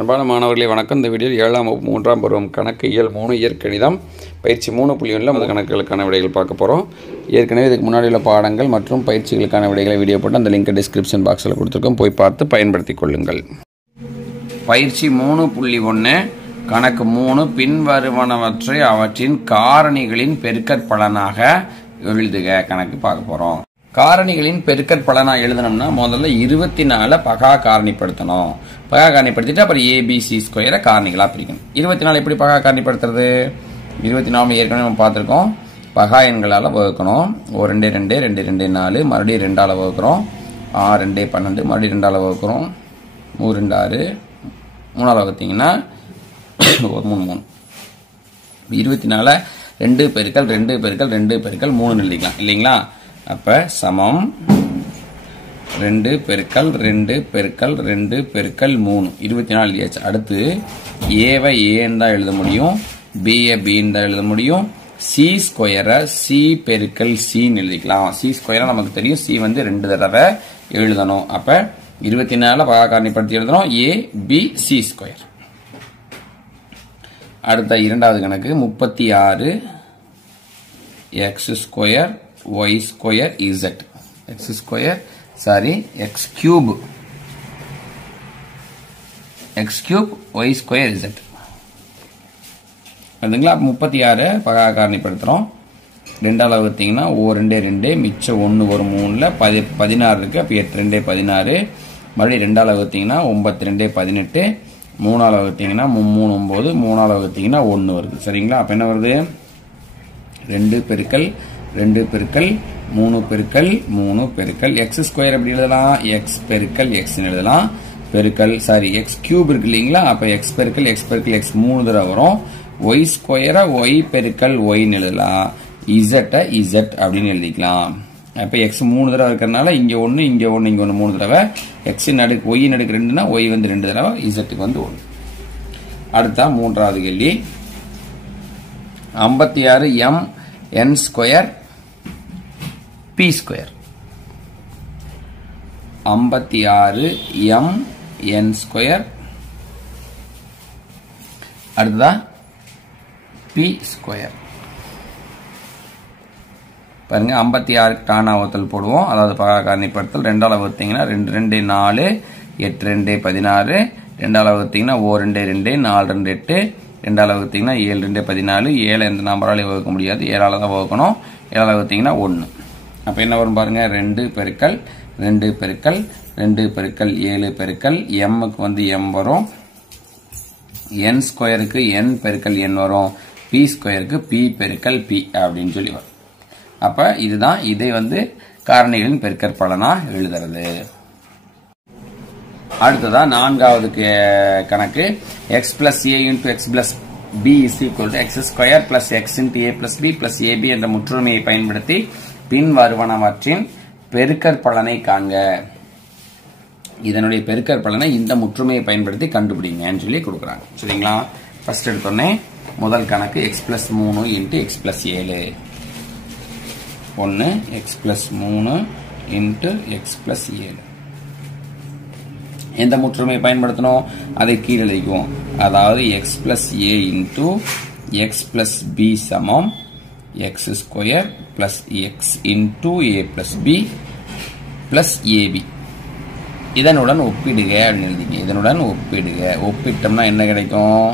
அன்பான மாணவர்களே வணக்கம். இந்த வீடியோவில் 7ஆம் வகுப்பு 3ஆம் பருவம் கணக்கு இயல் 3 இயற்கணிதம் பயிற்சி 3.1 முதல் கணக்குகளுக்கான விடைகள் பார்க்க போகிறோம். ஏற்கனவே இதுக்கு முன்னாடி உள்ள பாடங்கள் மற்றும் பயிற்சிகளுக்கான விடைகளை வீடியோ போட்டு அந்த லிங்க் டிஸ்கிரிப்ஷன் பாக்ஸில் கொடுத்துருக்கோம், போய் பார்த்து பயன்படுத்தி கொள்ளுங்கள். பயிற்சி 3.1 கணக்கு 3 பின்வருவனவற்றை அவற்றின் காரணிகளின் பெருக்கற்பலனாக எழுதுக கணக்கு பார்க்க போகிறோம். காரணிகளின் பெருக்கற்பலனா எழுதணும்னா முதல்ல 24 பகா காரணிப்படுத்தணும். பகா காரணிப்படுத்திட்டு அப்புறம் ஏபிசி ஸ்கொயரை காரணிகளாக பிரிக்கணும். 24 எப்படி பகா காரணிப்படுத்துறது? 24 ஏற்கனவே நம்ம பார்த்துருக்கோம். பகா எண்களால் வகுக்கணும். 2 2 2 2 4, மறுபடியும் 2ஆல் வகுக்கிறோம். 6 2 12, மறுபடியும் 2ஆல் வகுக்கிறோம். 3 2 6, 3ஆல் வகுத்தீங்கன்னா 3 3. 24 2 பெருக்கல் 2 பெருக்கல் 2 பெருக்கல் 3 எழுதிக்கலாம் இல்லைங்களா? அப்போ சமம் 2 பெருக்கல் 2 பெருக்கல் 2 பெருக்கல் 3 24 எழுதியாச்சு. அடுத்து ஏவை ஏன்னு தான் எழுத முடியும், பிஏ பின்னு தான் எழுத முடியும். சி ஸ்கொயரை சி பெருக்கல் சின்னு எழுதிக்கலாம். சி ஸ்கொயரை நமக்கு தெரியும், சி வந்து 2 தடவை எழுதணும். அப்போ 24 பகா காரணிப்படுத்தி எழுதணும், ஏ பி சி ஸ்கொயர். அடுத்த இரண்டாவது கணக்கு 36 x square y square z. X square x cube y square z அதுங்களா. 36 பகா காரணிப்படுத்துகிறோம். 2ஆல் வகுத்தீங்கன்னா 2 2, மிச்சம் 1 ஒரு 3ல் 16 இருக்கு. அப்போ 8 2 16, மறுபடியும் 2ஆல் வகுத்தீங்கன்னா 9 2 18, 3ஆல் வகுத்தீங்கன்னா 3 9, 3ஆல் வகுத்தீங்கன்னா 1 வருது. சரிங்களா? அப்போ என்ன வருது? 2 பெருக்கல் 2 பெருக்கல் 3 பெருக்கல் 3 பெருக்கல் எக்ஸ் ஸ்கொயர் எப்படி எழுதலாம்? எக்ஸ் பெருக்கல் எக்ஸ்ன்னு எழுதலாம். பெருக்கல் எக்ஸ் கியூப் இருக்கு இல்லைங்களா? அப்போ எக்ஸ் பெருக்கல் எக்ஸ் பெருக்கல் எக்ஸ் 3 தடவை வரும். ஒய் ஸ்கொயரை ஒய் பெருக்கல் ஒய்ன்னு எழுதலாம். இசட்டை இசட் அப்படின்னு எழுதிக்கலாம். அப்போ எக்ஸ் 3 தடவை இருக்கிறதுனால இங்கே 1 இங்கே 1 இங்கே 1 3 தடவை. எக்ஸின் நடுக்கு ஒய்யின் நடுக்கு 2னா ஒய் வந்து 2 தடவை, இசட்டுக்கு வந்து 1. அடுத்தா மூன்றாவது கேள்வி 56 M N square B square. 56 M N square, அடுத்ததா பி ஸ்கொயர். பாருங்க 56 டானா வகுத்தல் போடுவோம், அதாவது பகா காரணிப்படுத்தல். 2ஆல் வகுத்தீங்கன்னா 2 2 4, 8 2 16, 2ஆல் வகுத்தீங்கன்னா 2 2, 4 2 8, 2ஆல் வகுத்தீங்கன்னா 7 2 14. 7 எந்த நம்பராலையும் வகுக்க முடியாது, 7ஆல் தான் வகுக்கணும். 7ஆல் வகுத்தீங்கன்னா 1. அப்போ என்ன வரும் பாருங்க? 2 பெருக்கல் 2 பெருக்கல் 2 பெருக்கல் 7 பெருக்கல் எம்முக்கு வந்து எம் வரும், என் ஸ்கொயருக்கு என் பெருக்கல் என் வரும், பி ஸ்கொயருக்கு பி பெருக்கல் பி அப்படின்னு சொல்லி வரும். அப்போ இதுதான் இதை வந்து காரணிகளின் பெருக்கற்பலனா எழுதுறது. அடுத்ததா நான்காவது கணக்கு X plus A into X plus B is equal to X square plus X into A plus B plus AB என்ற முற்றுமையை பயன்படுத்தி பின் வருவனவற்றின் பெருக்கற்பலனை காண்க. இதனுடைய பெருக்கற்பலனை இந்த முற்றுமையை பயன்படுத்தி கண்டுபிடிங்கன்னு சொல்லி கொடுக்குறாங்க. சரிங்களா? ஃபர்ஸ்ட் எடுத்தோடனே முதல் கணக்கு X plus 3 into X plus 7. 1 x plus 3 into X plus 7. எந்த முற்றுமையை பயன்படுத்தணும்? அதை கீழே எழுதிக்குவோம். அதாவது எக்ஸ் பிளஸ் ஏ இன்டூ எக்ஸ் பிளஸ் பி சமம் x square plus X into ஏ பிளஸ் பி பிளஸ் ஏபி. இதனுடன் ஒப்பிடுக அப்படின்னு எழுதிங்க. இதனுடன் ஒப்பிடுக. ஒப்பிட்டோம்னா என்ன கிடைக்கும்?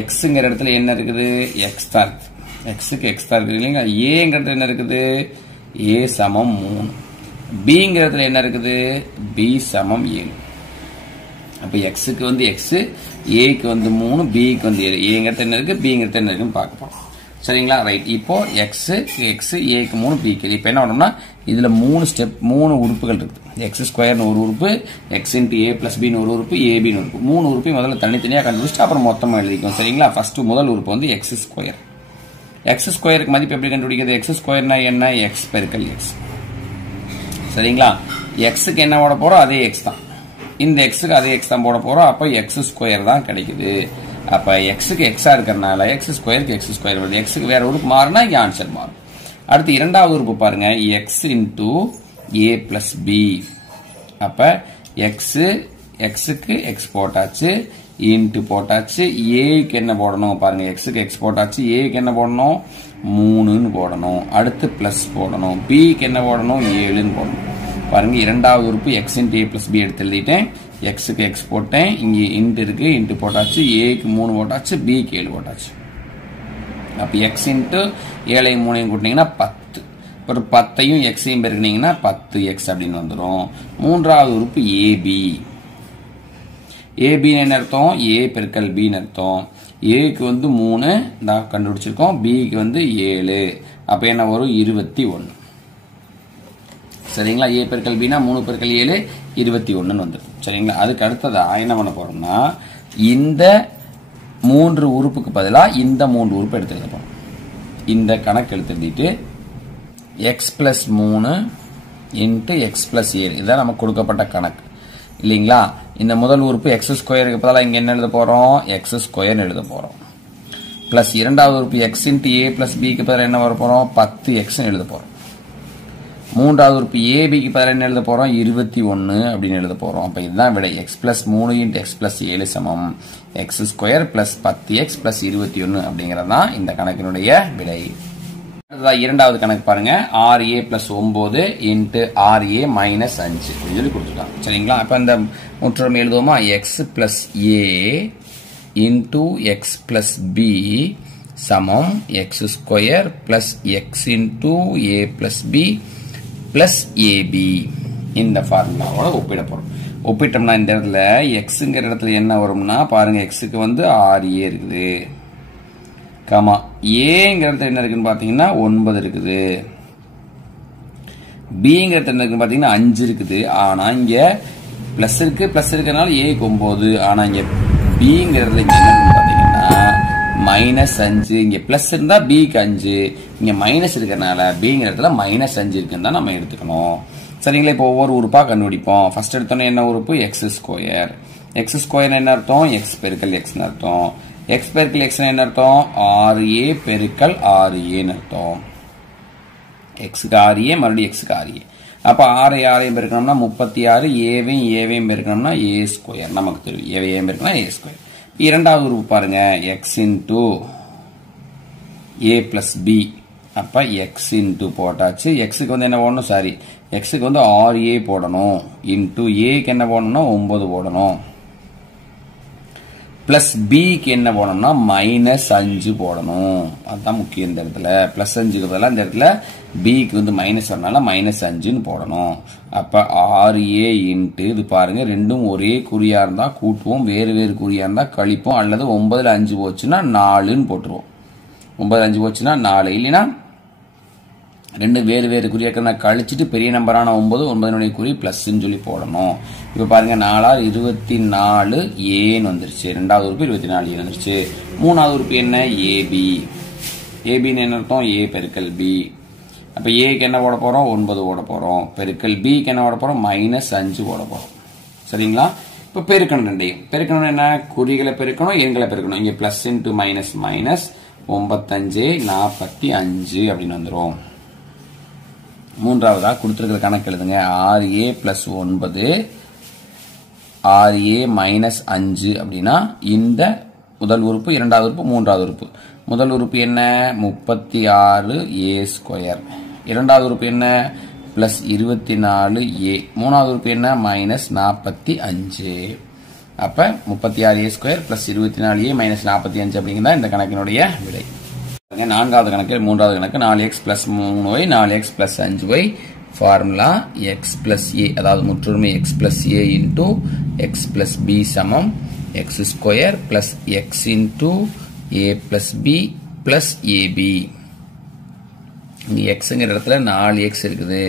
எக்ஸுங்கிற இடத்துல என்ன இருக்குது? எக்ஸ் தான் இருக்கு. எக்ஸுக்கு எக்ஸ் தான் இருக்குது இல்லைங்களா? ஏங்கிற இடத்துல என்ன இருக்குது? ஏ சமம் 3. பிங்கிற இடத்துல என்ன இருக்குது? பி சமம் 7. அப்போ எக்ஸுக்கு வந்து எக்ஸ், ஏக்கு வந்து 3, பிக்கு வந்து 7. ஏங்கிறது என்ன இருக்கு, பிங்கிறது என்ன இருக்குன்னு பார்க்க போறோம். சரிங்களா? ரைட். இப்போ எக்ஸ் எக்ஸ் ஏக்கு 3, பிக்கு. இப்போ என்ன பண்ணோம்னா இதுல 3 உறுப்புகள் இருக்கு. எக்ஸ் ஸ்கொயர்னு ஒரு உறுப்பு, எக்ஸ் இன்ட்டு ஏ பிளஸ் பின்னு ஒரு உறுப்பு, ஏபின்னு உறுப்பு. 3 உறுப்பையும் முதல்ல தனித்தனியாக கண்டுபிடிச்சிட்டு அப்புறம் மொத்தமாக எழுதிக்கும். சரிங்களா? ஃபர்ஸ்ட் முதல் உறுப்பு வந்து எக்ஸ் ஸ்கொயர். எக்ஸ் ஸ்கொயருக்கு மதிப்பு எப்படி கண்டுபிடிக்கிறது? எக்ஸ் ஸ்கொயர்னா என்ன? எக்ஸ் பெருக்கல் எக்ஸ். சரிங்களா? எக்ஸுக்கு என்ன போட போறோம்? அதே எக்ஸ் தான். இந்த எக்ஸுக்கு அதே எக்ஸ் தான் போட போறோம். அப்போ எக்ஸ் ஸ்கொயர் தான் கிடைக்குது. அப்ப எக்ஸுக்கு எக்ஸா இருக்கிறதுனால எக்ஸ் ஸ்கொயருக்கு எக்ஸ் ஸ்கொயர் வருது. எக்ஸுக்கு வேற உறுப்பு மாறினா இங்கே ஆன்சர் மாறும். அடுத்து இரண்டாவது உறுப்பு பாருங்க, எக்ஸ் இன்டூ ஏ பிளஸ் பி. அப்ப எக்ஸ் எக்ஸுக்கு எக்ஸ் போட்டாச்சு, இன்ட்டு போட்டாச்சு. ஏக்கு என்ன போடணும் பாருங்க, எக்ஸுக்கு எக்ஸ் போட்டாச்சு, ஏக்கு என்ன போடணும் 3ன்னு போடணும். அடுத்து பிளஸ் போடணும். பிக்கு என்ன போடணும் 7ன்னு போடணும். பாருங்க இரண்டாவது உறுப்பு எக்ஸ் இன்ட்டு ஏ பிளஸ் பி எடுத்து எழுதிட்டேன். எக்ஸுக்கு எக்ஸ் போட்டேன், இங்கே இன்ட்டு இருக்கு, இன்ட்டு போட்டாச்சு, ஏக்கு 3 போட்டாச்சு, பிக்கு 7 போட்டாச்சு. அப்போ எக்ஸ் இன்ட்டு 7ஐயும் 3ஐயும் கூட்டினீங்கன்னா 10. ஒரு 10ஐயும் எக்ஸையும் பெருக்கினீங்கன்னா 10x அப்படின்னு வந்துடும். மூன்றாவது உறுப்பு ஏபி. ஏபின்னு என்ன அர்த்தம், ஏ பெருக்கல் பின்னு அர்த்தம். ஏக்கு வந்து 3 கண்டுபிடிச்சிருக்கோம், பிக்கு வந்து 7. அப்போ என்ன வரும் 21. சரிங்களா, ஏ பெருக்கல் பின்னா 3 பெருக்கல் 7 21 வந்துடும். சரிங்களா, அதுக்கு அடுத்ததா என்ன பண்ண போறோம்னா இந்த 3 உறுப்புக்கு பதிலாக இந்த 3 உறுப்பு எடுத்து எழுத போறோம். இந்த கணக்கு எடுத்துட்டு X plus 3 into X plus 7 இதுதான் நமக்கு கொடுக்கப்பட்ட கணக்கு இல்லைங்களா. இந்த முதல் உறுப்பு எக்ஸ் ஸ்கொயருக்கு பதிலாக இங்கே என்ன எழுத போறோம், எக்ஸ் ஸ்கொயர் எழுத போறோம். பிளஸ் இரண்டாவது உறுப்பு எக்ஸ் இன்ட்டு ஏ பிளஸ் பிக்கு பதிலாக என்ன வர போறோம் 10x எழுத போறோம். மூன்றாவது உறுப்பு ஏபிக்கு பதிலாக என்ன எழுத போறோம் 21 அப்படின்னு எழுத போறோம். அப்ப இதுதான் விடை. X plus 3 into X plus 7 சமம் x square plus 10x plus 21 அப்படிங்கிறது தான் இந்த கணக்கினுடைய விடை. இரண்டாவது கணக்கு பாருங்க, 6a plus 9 into 6a minus 5 சொல்லி கொடுத்துருக்காங்க. சரிங்களா, இப்ப இந்த முற்றொருமை எழுதுவோமா, எக்ஸ் பிளஸ் ஏ இன்டூ எக்ஸ் பிளஸ் பி சமம் x square plus X into ஏ பிளஸ் பி பிளஸ் ஏபி. இந்த ஃபார்முலாவோட ஒப்பிட போறோம். ஒப்பிட்டோம்னா இந்த இடத்துல எக்ஸுங்கிற இடத்துல என்ன வரும்னா பாருங்க, எக்ஸுக்கு வந்து 6a இருக்குது, கமா ஏங்கிற இடத்துல என்ன இருக்குன்னு பாத்தீங்கன்னா 9 இருக்குது, பிங்கிற இடத்துல என்ன இருக்குன்னு பாத்தீங்கன்னா 5 இருக்குது. ஆனா இங்க பிளஸ் இருக்கு, பிளஸ் இருக்கிறதுனால ஏக்கு 9. ஆனா இங்க பிங்கிற இடத்துல இங்க என்ன பாத்தீங்கன்னா மைனஸ் 5. இங்க பிளஸ் இருந்தா பிக்கு 5, இங்க மைனஸ் இருக்கிறதுனால பிங்கிற இடத்துல மைனஸ் 5 இருக்குன்னு தான் நம்ம எடுத்துக்கணும். சரிங்களா, இப்போ ஒவ்வொரு உறுப்பா கண்டுபிடிப்போம். ஃபர்ஸ்ட் எடுத்தோன்னே என்ன உறுப்பு எக்ஸ் ஸ்கொயர். எக்ஸ் ஸ்கொயர் என்ன அர்த்தம், எக்ஸ் பெருக்கல் எக்ஸ் அர்த்தம். எக்ஸ் பெருக்கல் எக்ஸ் என்ன அர்த்தம் 6a பெருக்கல் 6a அர்த்தம். எக்ஸுக்கு 6a மறுபடியும் எக்ஸுக்கு 6a. அப்ப 6ஐயும் பெருக்கணும்னா 36, ஏவையும் பெருக்கணும்னா ஏ ஸ்கொயர் நமக்கு தெரியும். ஏவையும் பெருக்கணும் ஏ ஸ்கொயர். இரண்டாவது உறுப்பு பாருங்க, எக்ஸ் இன்டூ ஏ பிளஸ் பி. அப்ப எக்ஸ் இன்டூ போட்டாச்சு, எக்ஸுக்கு வந்து என்ன போடணும், சாரி எக்ஸுக்கு வந்து 6a போடணும், இன்டூ ஏக்கு என்ன போடணும்னா 9 போடணும், பிளஸ் பிக்கு என்ன போடணும்னா மைனஸ் 5 போடணும். அதுதான் முக்கியம். இந்த இடத்துல பிளஸ் 5க்கு பதிலாக இந்த இடத்துல பிக்கு வந்து மைனஸ் வரனால மைனஸ் 5ன்னு போடணும். அப்ப 6a இன்ட்டு இது பாருங்க, ரெண்டும் ஒரே குறியா இருந்தா கூட்டுவோம், வேறு வேறு குறியா இருந்தா கழிப்போம், அல்லது 9ல் 5 போச்சுன்னா 4ன்னு போட்டுருவோம். 9ல் 5 போச்சுன்னா 4, இல்லைன்னா ரெண்டு வேறு வேறு குறியாக்க கழிச்சிட்டு பெரிய நம்பரான 9, 9னுடைய குறி பிளஸ்ன்னு சொல்லி போடணும். இப்ப பாருங்க 4 24 ஏன்னு வந்துருச்சு. ரெண்டாவது உறுப்பு 24 ஏ வந்துருச்சு. மூணாவது உறுப்பு என்ன ஏபி. ஏபின்னு என்ன அர்த்தம், ஏ பெருக்கல் பி. அப்ப ஏக்கு என்ன போட போறோம் 9 போட போறோம், பெருக்கல் பிக்கு என்ன போட போறோம் மைனஸ் 5 போட போறோம். சரிங்களா, இப்ப பெருக்கணும், ரெண்டையும் பெருக்கணும். என்ன குறிகளை பெருக்கணும், எண்களை பெருக்கணும். இங்க பிளஸ் இன்டு மைனஸ் மைனஸ் 95 45 அப்படின்னு வந்துடும். மூன்றாவதா கொடுத்திருக்கிற கணக்கு எழுதுங்க, 6a பிளஸ் 9 6a மைனஸ் 5 அப்படின்னா இந்த முதல் உறுப்பு, இரண்டாவது உறுப்பு, மூன்றாவது உறுப்பு. முதல் உறுப்பு என்ன 36a ஸ்கொயர், இரண்டாவது உறுப்பு என்ன பிளஸ் 24a, மூணாவது உறுப்பு என்ன மைனஸ் 45. அப்ப 36a square plus 24a minus 45 அப்படிங்கிறதா இந்த கணக்கினுடைய விடை. நான்காவது கணக்கு, மூன்றாவது கணக்கு 4x plus 3y 4x plus 5y. Formula x plus a, அதாவது முற்றுரிமை x plus a into x plus b சமம் x square plus x into a plus b plus ab. இங்க xங்கிற இடத்துல 4x இருக்குது,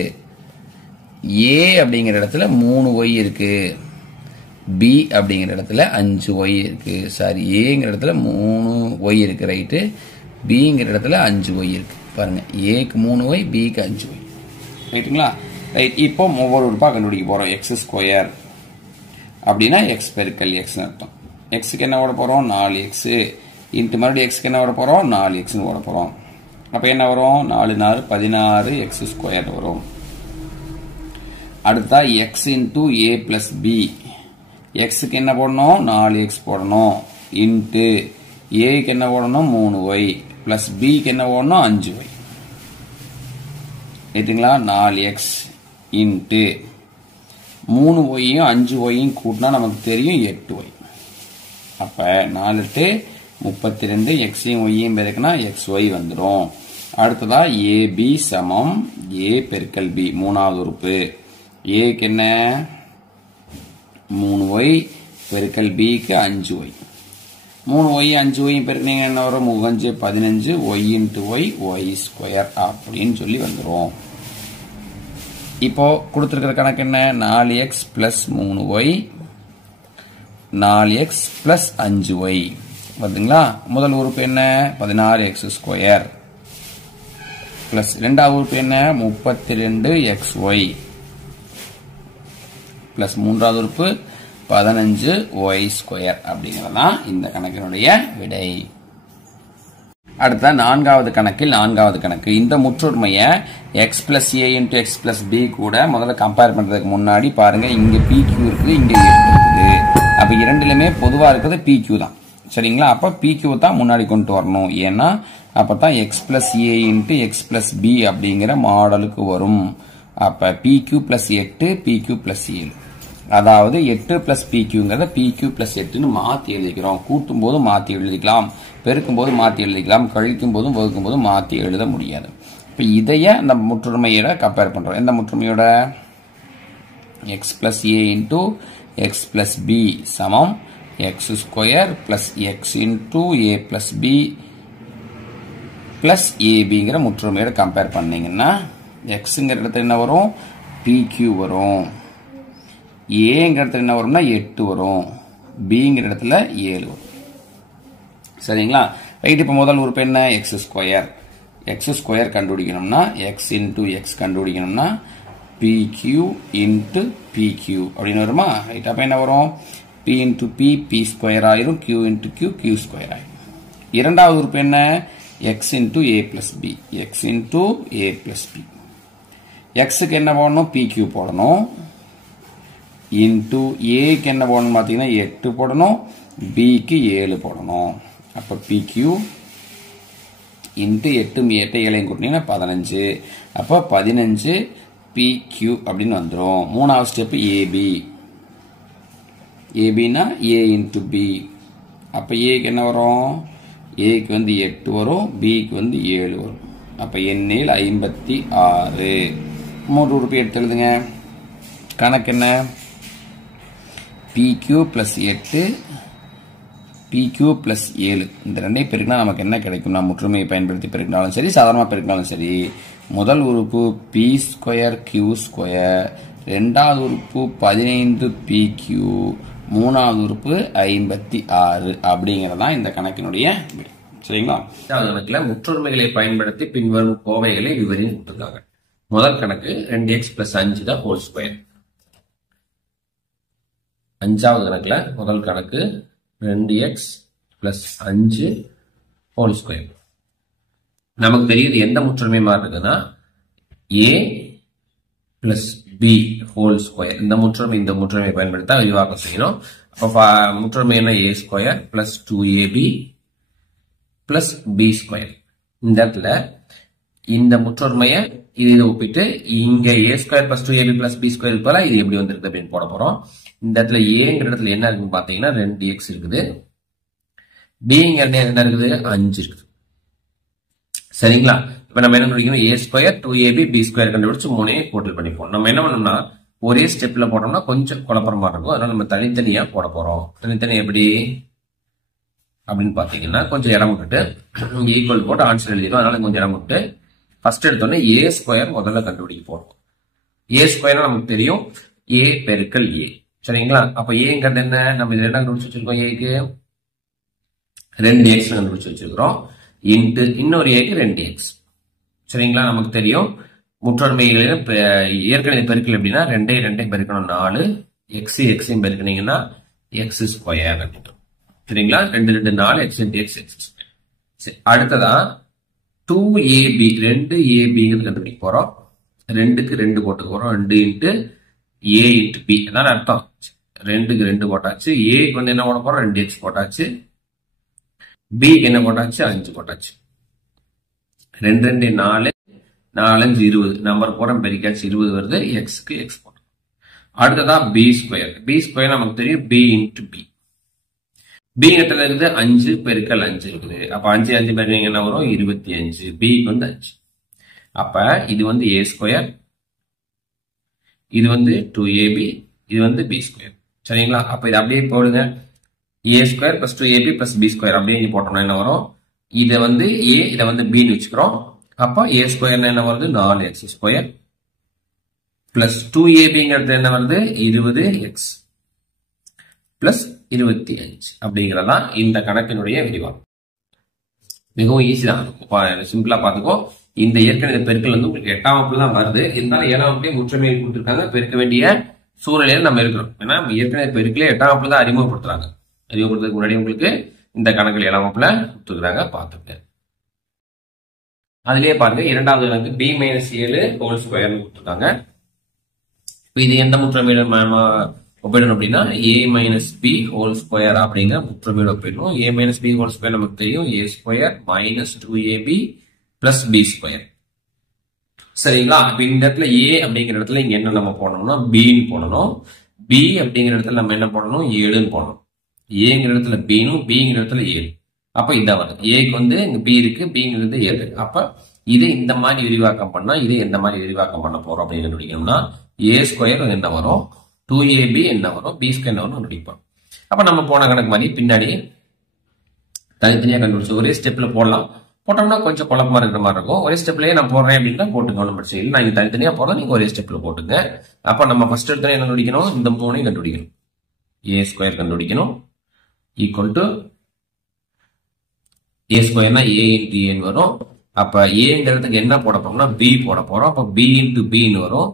a அப்படிங்கிற இடத்துல 3y இருக்கு, b அப்படிங்கிற இடத்துல 5y இருக்கு. சாரி, ஏங்கிற இடத்துல 3y இருக்கு, ரைட்டு. பிங்கிற இடத்துல 5y இருக்கு. பாருங்க, ஏக்கு 3y, பிக்கு 5y, ரைட்டுங்களா. ரைட், இப்போ ஒவ்வொரு உறுப்பா கண்டுபிடிக்க போறோம். எக்ஸ் ஸ்கொயர் அப்படின்னா எக்ஸ் பெருக்கல் எக்ஸ் அர்த்தம். எக்ஸுக்கு என்ன போட போறோம் 4x இன்ட்டு மறுபடியும் எக்ஸுக்கு என்ன போட போறோம் 4xன்னு போட போறோம். அப்ப என்ன வரும் 4 4 16 எக்ஸ் ஸ்கொயர் வரும். அடுத்தா எக்ஸ் இன்டூ ஏ பிளஸ் பி. எக்ஸுக்கு என்ன போடணும் 4x போடணும் இன்ட்டு ஏக்கு என்ன போடணும் 3y பிளஸ் பிக்கு என்ன போடணும் 5y ஏத்துங்களா 4x இன்ட்டு 3yயும் 5yயும் கூட்டினா நமக்கு தெரியும் 8y அப்ப 4 32 xயும் yயும் பெருக்கினா xy வந்துடும் அடுத்ததா ab சமம் a பெருக்கல் b மூணாவது உறுப்பு ஏக்கு என்ன 3y பெருக்கல் bக்கு 5y 3y 5y பெருக்கினீங்க என்ன வரும் 5 15 y into y y square அப்படின்னு சொல்லி வந்துரும் இப்போ கொடுத்திருக்கிற கணக்கு என்ன 4x plus 3y 4x plus 5y பாத்தீங்களா முதல் உறுப்பு என்ன 16x ஸ்கொயர் பிளஸ் இரண்டாவது உறுப்பு என்ன 32xy பிளஸ் மூன்றாவது உறுப்பு 15y ஸ்கொயர் அப்படிங்கறதுதான் இந்த கணக்கினுடைய விடை அடுத்த நான்காவது கணக்கு இந்த முற்றொருமையை x plus a into x plus b கூட முதல்ல கம்பேர் பண்றதுக்கு முன்னாடி பாருங்க இங்க pq இருக்குது இங்க f இருக்குது அப்ப இரண்டிலுமே பொதுவா இருக்குது pq தான் சரிங்களா அப்ப pq தான் முன்னாடி கொண்டு வரணும் ஏன்னா அப்பதான் x plus a into x plus b அப்படிங்கிற மாடலுக்கு வரும் அப்ப pq plus 8 pq plus 7 அதாவது 8 plus pqங்கறத pq plus 8 ன்னு மாத்தி எழுதிக்கிறோம் கூட்டும் போது மாத்தி எழுதிக்கலாம் பெருக்கும் போது மாத்தி எழுதிக்கலாம் கழிக்கும் போதும் வகுக்கும் போதும் மாத்தி எழுத முடியாது இப்ப இதைய அந்த முற்றுமையோட கம்பேர் பண்றோம் எந்த முற்றுமையோட x plus a into x plus b சமம் x square plus x into a plus b plus abங்கற முற்றுமையோட கம்பேர் பண்ணீங்கன்னா xங்கற இடத்துல என்ன வரும் pq வரும் aங்கற இடத்துல என்ன வரும்னா 8 வரும் bங்கற இடத்துல 7 வரும் சரிங்களா ரைட் இப்போ முதல் உறுப்பு என்ன x ஸ்கொயர் கண்டுபிடிக்கணும்னா x into x கண்டுபிடிக்கணும்னா pq into pq அப்படினு வருமா ரைட் அப்ப என்ன வரும் p into p p square ஆயிரும் q into q q square ஆயிரும் இரண்டாவது உறுப்பு என்ன x into a plus b x into a plus b x க்கு என்ன போடணும் pq போடணும் into a க்கு என்ன போடணும் பாத்தீங்கன்னா 8 போடணும் b க்கு 7 போடணும் அப்ப pq into 8 8 7 கூட்டினீங்கன்னா 15 அப்ப 15 pq அப்படினு வந்துரும் மூணாவது ஸ்டெப் ab னா a into b அப்ப a க்கு என்ன வரும் a க்கு வந்து 8 வரும் b க்கு வந்து 7 வரும் அப்ப எண்ணில் 56 மூன்று உறுப்பு எடுத்து எழுதுங்க கணக்கு என்ன pq plus 8 pq plus 7 இந்த ரெண்டே பெருக்கினா நமக்கு என்ன கிடைக்கும்னா முற்றுமையை பயன்படுத்தி பெருக்கினாலும் சரி சாதாரணமா பெருக்கினாலும் சரி முதல் உறுப்பு p ஸ்கொயர் q ஸ்கொயர் இரண்டாவது உறுப்பு 15 pq மூணாவது உறுப்பு 56 அப்படிங்கறதான் இந்த கணக்கினுடைய விடை சரிங்களா இந்த கணக்குல முற்றொருமைகளை பயன்படுத்தி பின்வரும் கோவைகளை விவரித்து கொடுத்திருக்காங்க முதல் கணக்கு 2x plus 5 the whole square அஞ்சாவது கணக்குல முதல் கணக்கு 2x plus 5 whole square நமக்கு தெரியுது எந்த முற்றொருமை மாதிரி இருக்குன்னா a plus b whole square இந்த முற்றொருமை பயன்படுத்தா விரிவாக்கம் செய்யணும் அப்ப முற்றொருமை என்ன a square plus 2ab plus b square இந்த இடத்துல இந்த முற்றொருமையை இதை ஒப்பிட்டு இங்க a square plus 2ab plus b square இருப்பதா இது எப்படி வந்திருக்கு அப்படின்னு போட போறோம் இந்த இடத்துல a இடத்துல என்ன இருக்குன்னு பாத்தீங்கன்னா 2x இருக்குது b என்ன இருக்குது 5 இருக்குது சரிங்களா இப்ப நம்ம என்ன பண்ணிக்கணும் a square 2ab b square கண்டுபிடிச்சு மூணையும் கூட்டல் பண்ணிப்போம் நம்ம என்ன பண்ணோம்னா ஒரே ஸ்டெப்ல போட்டோம்னா கொஞ்சம் குழப்பமா இருக்கும் அதனால நம்ம தனித்தனியா போட போறோம் தனித்தனி எப்படி அப்படின்னு பாத்தீங்கன்னா கொஞ்சம் இடம் விட்டுட்டு ஈக்குவல் போட்டு ஆன்சர் எழுதிடும் அதனால கொஞ்சம் இடம் விட்டு ஃபர்ஸ்ட் எடுத்தோன்னே a ஸ்கொயர் முதல்ல கண்டுபிடிக்க போறோம் a ஸ்கொயர் நமக்கு தெரியும் a பெருக்கல் a சரிங்களா அப்ப ஏங்கிறது என்ன நம்ம இது என்ன கண்டுபிடிச்சு வச்சிருக்கோம் ஏக்கு 2x கண்டுபிடிச்சு வச்சிருக்கிறோம் இன்ட்டு இன்னொரு ஏக்கு 2x சரிங்களா நமக்கு தெரியும் முற்றொருமைகளில் இயற்கணித பெருக்கல் எப்படின்னா 2 பெருக்கணும் 4 x பெருக்கினீங்கன்னா x ஸ்கொயர் சரிங்களா 2 4 x into x ஸ்கொயர் அடுத்ததா 2ab 2ab கண்டுபிடிக்க போறோம் 2க்கு 2 போட்டுக்க போறோம் 2 into a into b அதான் அர்த்தம் 2க்கு 2 போட்டாச்சு. ஏக்கு வந்து என்ன போட போறோம்? 2x போட்டாச்சு. பிக்கு என்ன போட்டாச்சு? 5 போட்டாச்சு. 2 2 4 4 5 20 நம்பர் போறோம், பெருக்காச்சு 20 வருது. எக்ஸ்க்கு எக்ஸ் போட்டோம். அடுத்ததா பி ஸ்கொயர். பி ஸ்கொயர் நமக்கு தெரியும் பி இன்டு பி. பி இடத்துல இருக்குது 5 பெருக்கல் 5 இருக்குது. அப்ப 5 5 பெருக்கீங்க என்ன வரும்? 25. பிக்கு வந்து 5. அப்ப இது வந்து ஏ ஸ்கொயர், இது வந்து 2ab, இது வந்து பி ஸ்கொயர். சரிங்களா? அப்ப இது அப்படியே போடுங்க. A square plus 2ab plus B square அப்படியே இங்க போட்டோம்னா என்ன வரும்? இதை வந்து ஏ, இதை வந்து பின்னு வச்சுக்கிறோம். அப்ப ஏ ஸ்கொயர்னா என்ன வருது? 4x ஸ்கொயர் பிளஸ் 2abங்கிறது என்ன வருது? 20x பிளஸ் 25 அப்படிங்கிறதான் இந்த கணக்கினுடைய விரிவாக்கம். மிகவும் ஈஸி தான், சிம்பிளா பாத்துக்கோ. இந்த இயற்கணித பெருக்கல் வந்து உங்களுக்கு 8ஆம் வகுப்புல தான் வருது. இருந்தாலும் 7ஆம் வகுப்பே முற்றுமை கொடுத்துருக்காங்க. பெருக்க வேண்டிய சூழ்நிலையில நம்ம இருக்கிறோம். ஏன்னா இயற்கணித பெருக்கலே 8ஆம் வகுப்புல தான் அறிமுகப்படுத்துறாங்க. அறிமுகப்படுத்துறதுக்கு முன்னாடி உங்களுக்கு இந்த கணக்கில் 7ஆம் வகுப்புல கொடுத்துருக்காங்க, பாத்துக்க. அதுலயே பாருங்க, இரண்டாவது கணக்கு b மைனஸ் 7 ஹோல் ஸ்கொயர் கொடுத்துருக்காங்க. இப்போ இது எந்த முற்றுமையோட ஒப்பிடணும் அப்படின்னா a minus B whole square அப்படிங்கிற முற்றுமையோட ஒப்பிடணும். a minus B whole square நமக்கு தெரியும் a square minus 2ab plus B square. சரிங்களா? இப்ப இந்த இடத்துல a அப்படிங்கிற இடத்துல இங்க என்ன நம்ம போடணும்னா பின்னு போடணும். b அப்படிங்கிற இடத்துல நம்ம என்ன போடணும்? 7ன்னு போடணும். ஏங்கிற இடத்துல பினும் பிங்கிற இடத்துல 7. அப்ப இதான் வருது. ஏக்கு வந்து இங்க பி இருக்கு, பிங்கிறது 7. அப்ப இது இந்த மாதிரி விரிவாக்கம் பண்ணா இது எந்த மாதிரி விரிவாக்கம் பண்ண போறோம் அப்படின்னு கண்டுபிடிக்கணும்னா ஏ ஸ்கொயர் என்ன வரும், 2ab என்ன வரும், பி ஸ்கொயர் என்ன வரும் கண்டுபிடிப்போம். அப்ப நம்ம போன கணக்கு மாதிரி பின்னாடி தனித்தனியா கண்டுபிடிச்சு ஒரே ஸ்டெப்ல போடலாம். போட்டோம்னா கொஞ்சம் குழப்பமா இருக்கிற மாதிரி இருக்கும். ஒரே ஸ்டெப்லயே நான் போடுறேன் அப்படின்னா போட்டுக்கணும், பிரச்சனை இல்லை. நான் இங்க தனித்தனியா போறேன், நீங்க ஒரே ஸ்டெப்ல போட்டுங்க. அப்ப நம்ம ஃபர்ஸ்ட் எடுத்து என்ன கண்டுபிடிக்கணும்? இந்த 3ஐயும் கண்டுபிடிக்கணும். ஏ ஸ்கொயர் கண்டுபிடிக்கணும் ஈக்குவல் டு ஏ ஸ்கொயர்னா ஏ இன்டு ஏன்னு வரும். அப்ப ஏங்கிறதுக்கு என்ன போட போறோம்னா பி போட போறோம். அப்ப பி இன்டு பின்னு வரும்.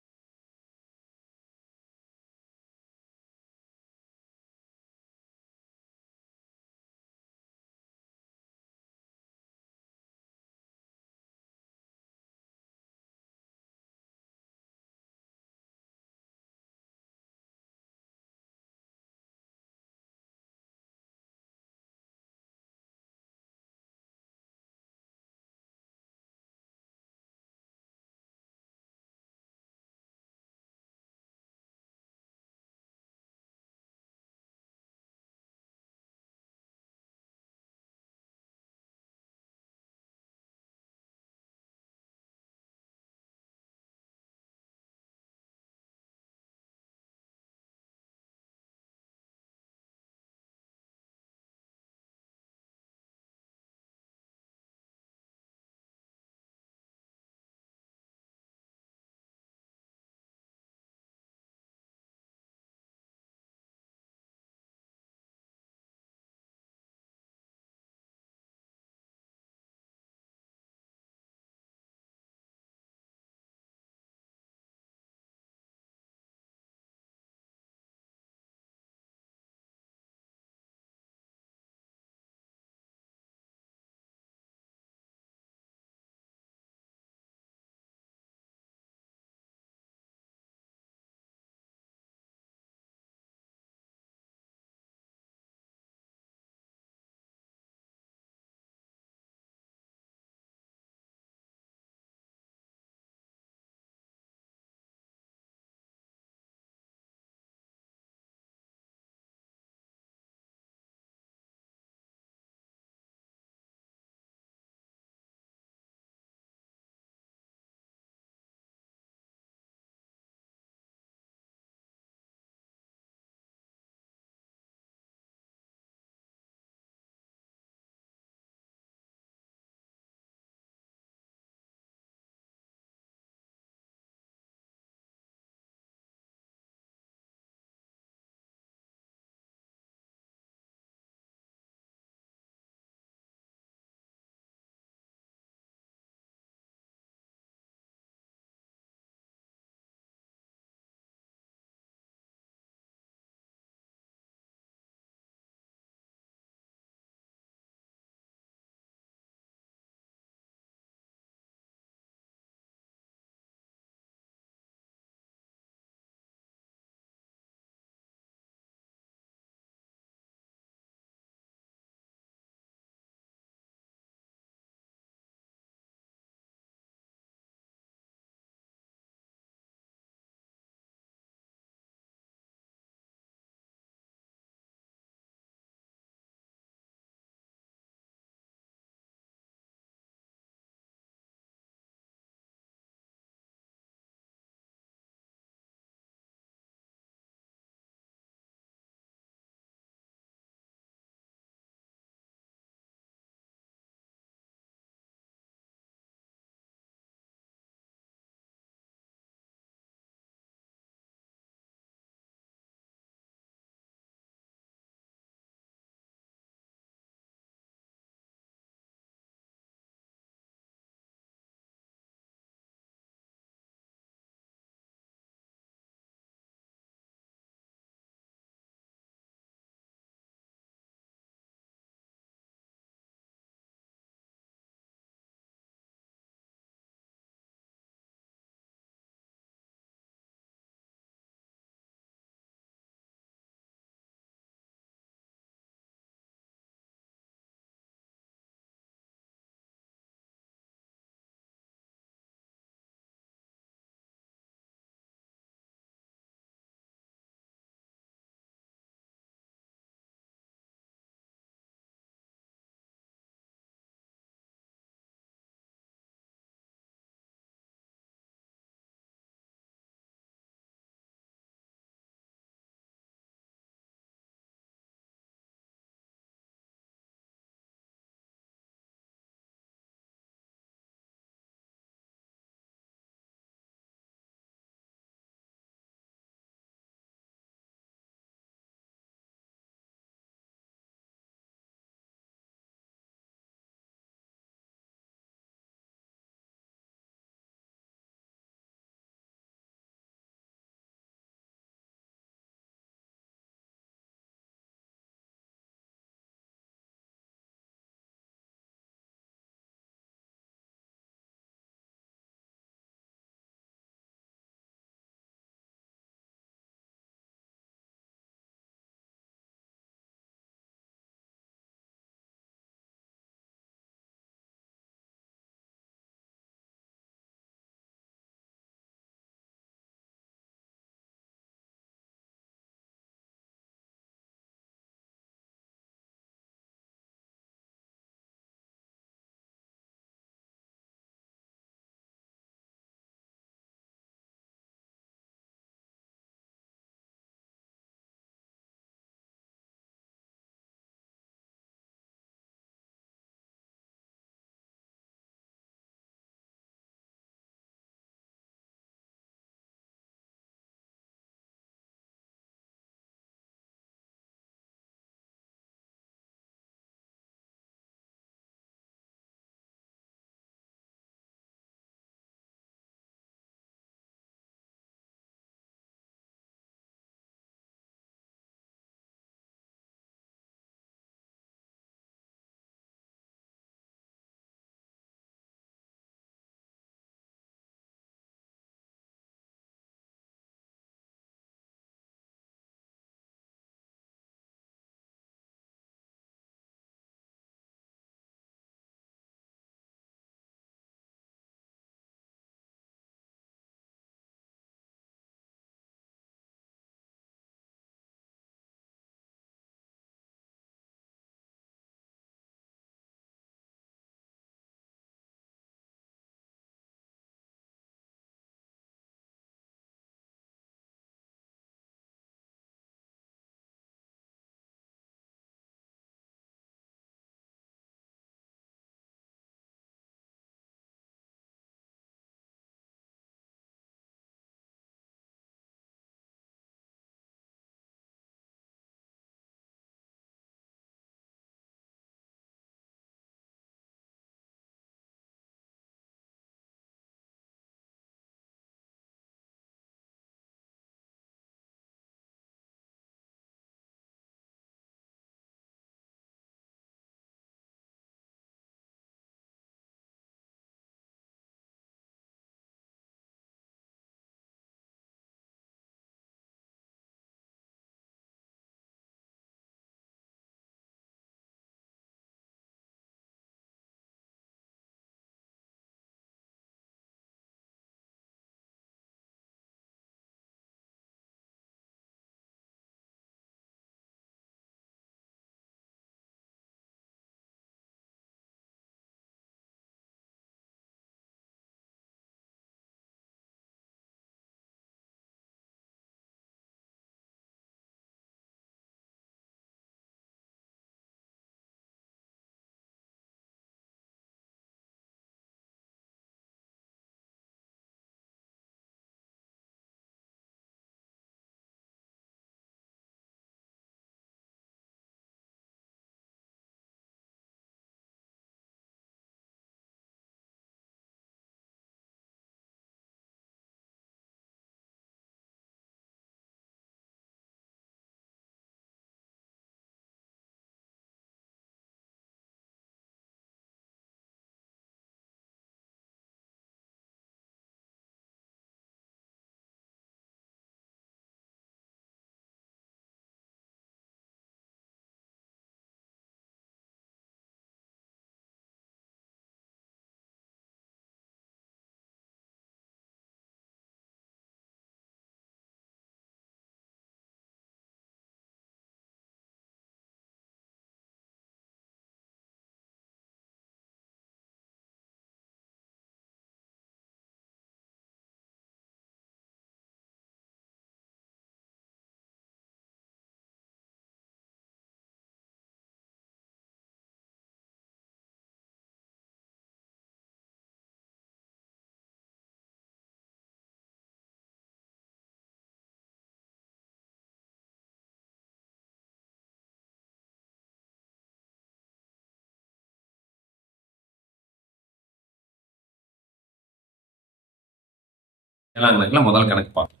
ஏழாம் கணக்குல முதல் கணக்கு பார்ப்போம்.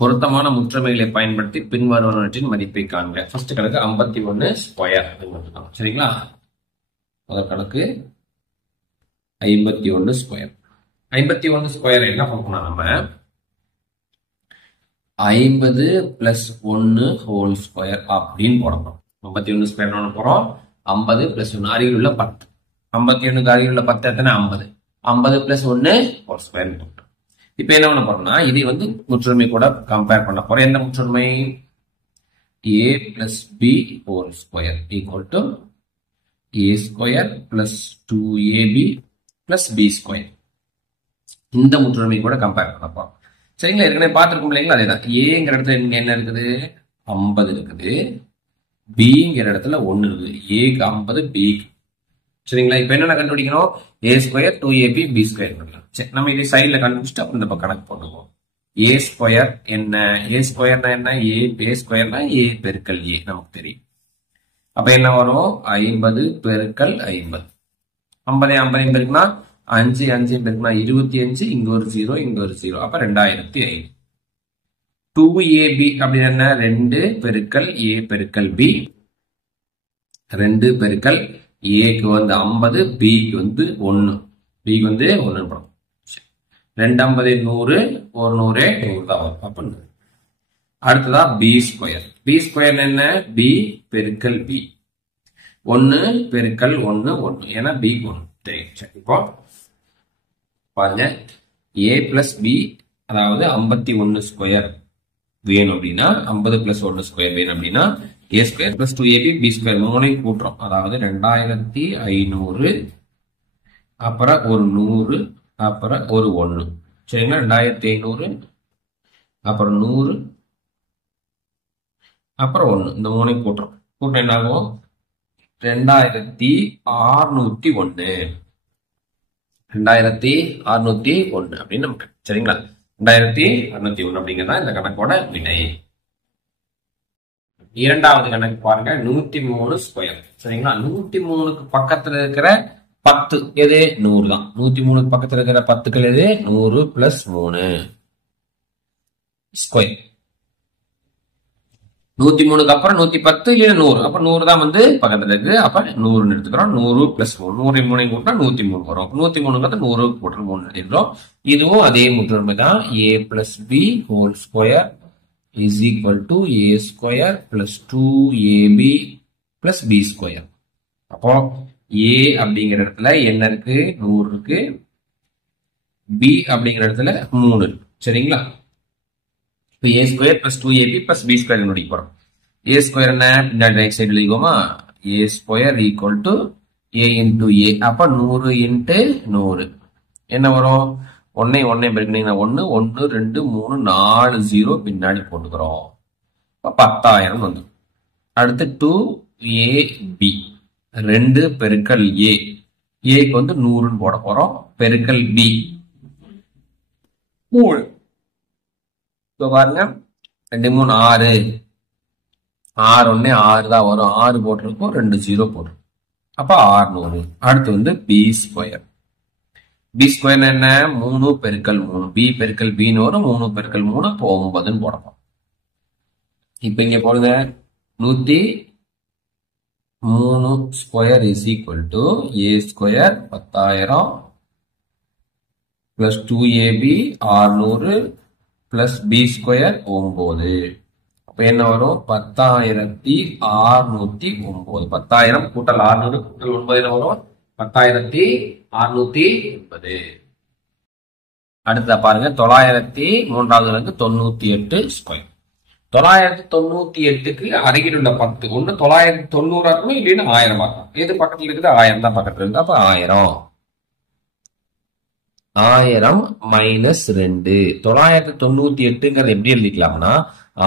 பொருத்தமான முற்றமைகளை பயன்படுத்தி பின்வருவனவற்றின் மதிப்பை காண்க. ஃபர்ஸ்ட் கணக்கு 51 ஸ்கொயர் மட்டும்தான். சரிங்களா? முதல் கணக்கு 51 ஸ்கொயர். 51 ஸ்கொயர் என்ன பண்ணணும்? நம்ம 50 பிளஸ் 1 ஹோல் ஸ்கொயர் அப்படின்னு போடணும். 51 ஸ்கொயர் என்ன போறோம்? 50 பிளஸ் 1 அருகில் உள்ள 10. 51க்கு அருகில் உள்ள 10 எத்தனை? 50. 50 பிளஸ் 1 ஹோல் ஸ்கொயர் போட்டோம். இப்ப என்ன பண்ண போறோம்னா இது வந்து முற்றுமை கூட கம்பேர் பண்ண போறோம். எந்த முற்றுமை? a plus b whole square equal to a square plus 2ab plus b square. இந்த முற்றுமை கூட கம்பேர் பண்ண போறோம். சரிங்களா? ஏற்கனவே பார்த்துருக்கோம் இல்லைங்களா? அதேதான். ஏங்கிற இடத்துல இங்க என்ன இருக்குது? 50 இருக்குது. பிங்கிற இடத்துல 1 இருக்குது. ஏக்கு 50, பிக்கு. சரிங்களா? இப்ப என்ன கண்டுபிடிக்கணும்? a square 2ab b square பண்ணலாம். சரி, நம்ம இதை சைட்ல கண்டுபிடிச்சிட்டு அப்புறம் இந்த கணக்கு போட்டுக்குவோம். a ஸ்கொயர் என்ன? a ஸ்கொயர்னா என்ன? a ஸ்கொயர்னா a பெருக்கல் a நமக்கு தெரியும். அப்ப என்ன வரும்? 50 பெருக்கல் 50. 50 50 பெருக்குனா 5 5 பெருக்குனா 25. இங்க ஒரு 0, இங்க ஒரு 0. அப்ப 2005. 2ab அப்படின்னு என்ன? 2 பெருக்கல் a பெருக்கல் b. 2 பெருக்கல் ஏக்கு வந்து 50, பிக்கு வந்து 1. பிக்கு வந்து 1 படம். 2 50 100, 100 100 தான் வரும். அப்ப அடுத்ததா பி ஸ்கொயர். பி ஸ்கொயர் என்ன? பி பெருக்கல் பி. 1 பெருக்கல் 1 1. ஏன்னா பிக்கு 1 தெரியும். சரி, இப்போ பாருங்க, ஏ பிளஸ் பி அதாவது 51 ஸ்கொயர் வேணும் அப்படின்னா 50 பிளஸ் 1 ஸ்கொயர் வேணும் அப்படின்னா a square plus 2ab b square மூணையும் கூட்டுறோம். அதாவது 2500 அப்புறம் ஒரு 100 அப்புறம் ஒரு 1. சரிங்களா? 2500 அப்புறம் 100 அப்புறம் 1. இந்த மூணையும் கூட்டுறோம். கூட்டம் என்ன ஆகும்? 2601. 2601 அப்படின்னு நமக்கு. சரிங்களா? 2601 அப்படிங்கிறதா இந்த கணக்கோட விடை. இரண்டாவது கணக்கு பாருங்க. 103 ஸ்கொயர். சரிங்களா? 103க்கு பக்கத்துல இருக்கிற 10 எது? 100 தான். 103க்கு பக்கத்துல இருக்கிற 10கள் எது? 100 பிளஸ் 3 ஸ்கொயர். 103க்கு அப்புறம் 110 இல்லைன்னா 100. அப்ப 100 தான் வந்து பக்கத்துல இருக்கு. அப்ப 100 எடுத்துக்கிறோம். 100 பிளஸ் 100 3 கூட்டினா 103 வரும். 103 100 போட்டு 3 எழுதுறோம். இதுவும் அதே முற்றுமை தான். a plus b whole square is equal to a square plus 2ab plus b square. அப்போ a அப்படிங்கிற இடத்துல என்ன இருக்கு? 100 இருக்கு. b அப்படிங்கிற இடத்துல 3 இருக்கு. சரிங்களா? இப்போ a square plus 2ab plus b square கண்டுபிடிக்க போறோம். a square என்ன? பின்னாடி ரைட் சைடு எழுதிக்கோமா? a square equal to a into a. அப்ப 100 into 100 என்ன வரும்? 1 1 பெருக்கினீங்கன்னா 1 1 2 3 4 0 பின்னாடி போட்டுக்கிறோம். 10,000 வந்து. அடுத்து 2ab 2 பெருக்கல் a. ஏக்கு வந்து 100 போட போறோம். பெருக்கல் b 3. இப்போ பாருங்க 2 3 6 6 1 6 தான் வரும். 6 போட்டிருக்கோம். 2 0 போட்டிருக்கோம். அப்ப 600. அடுத்து வந்து b ஸ்கொயர். b ஸ்கொயர் என்ன? 3 பெருக்கல் 3. b பெருக்கல் b வரும். 3 பெருக்கல் 3 அப்போ 9 போடணும். இப்ப இங்க போடுங்க. 103 square is equal to a square 10,000 plus 2ab 600 plus b square 9. அப்ப என்ன வரும்? 10,609. 10,000 கூட்டல் 600 கூட்டல் 9 என்ன வரும்? 10,680. அடுத்த பாருங்க 903 ஸ்கொயர். 998க்கு அருகில் உள்ள 10 ஒண்ணு 990 இருக்கணும், இல்லைன்னா 1000 இருக்கணும். எது பக்கத்துல இருக்குது? 1000 தான் பக்கத்துல இருக்கு. அப்ப 1000 மைனஸ் 2. 998ங்கிறது எப்படி எழுதிக்கலாம்னா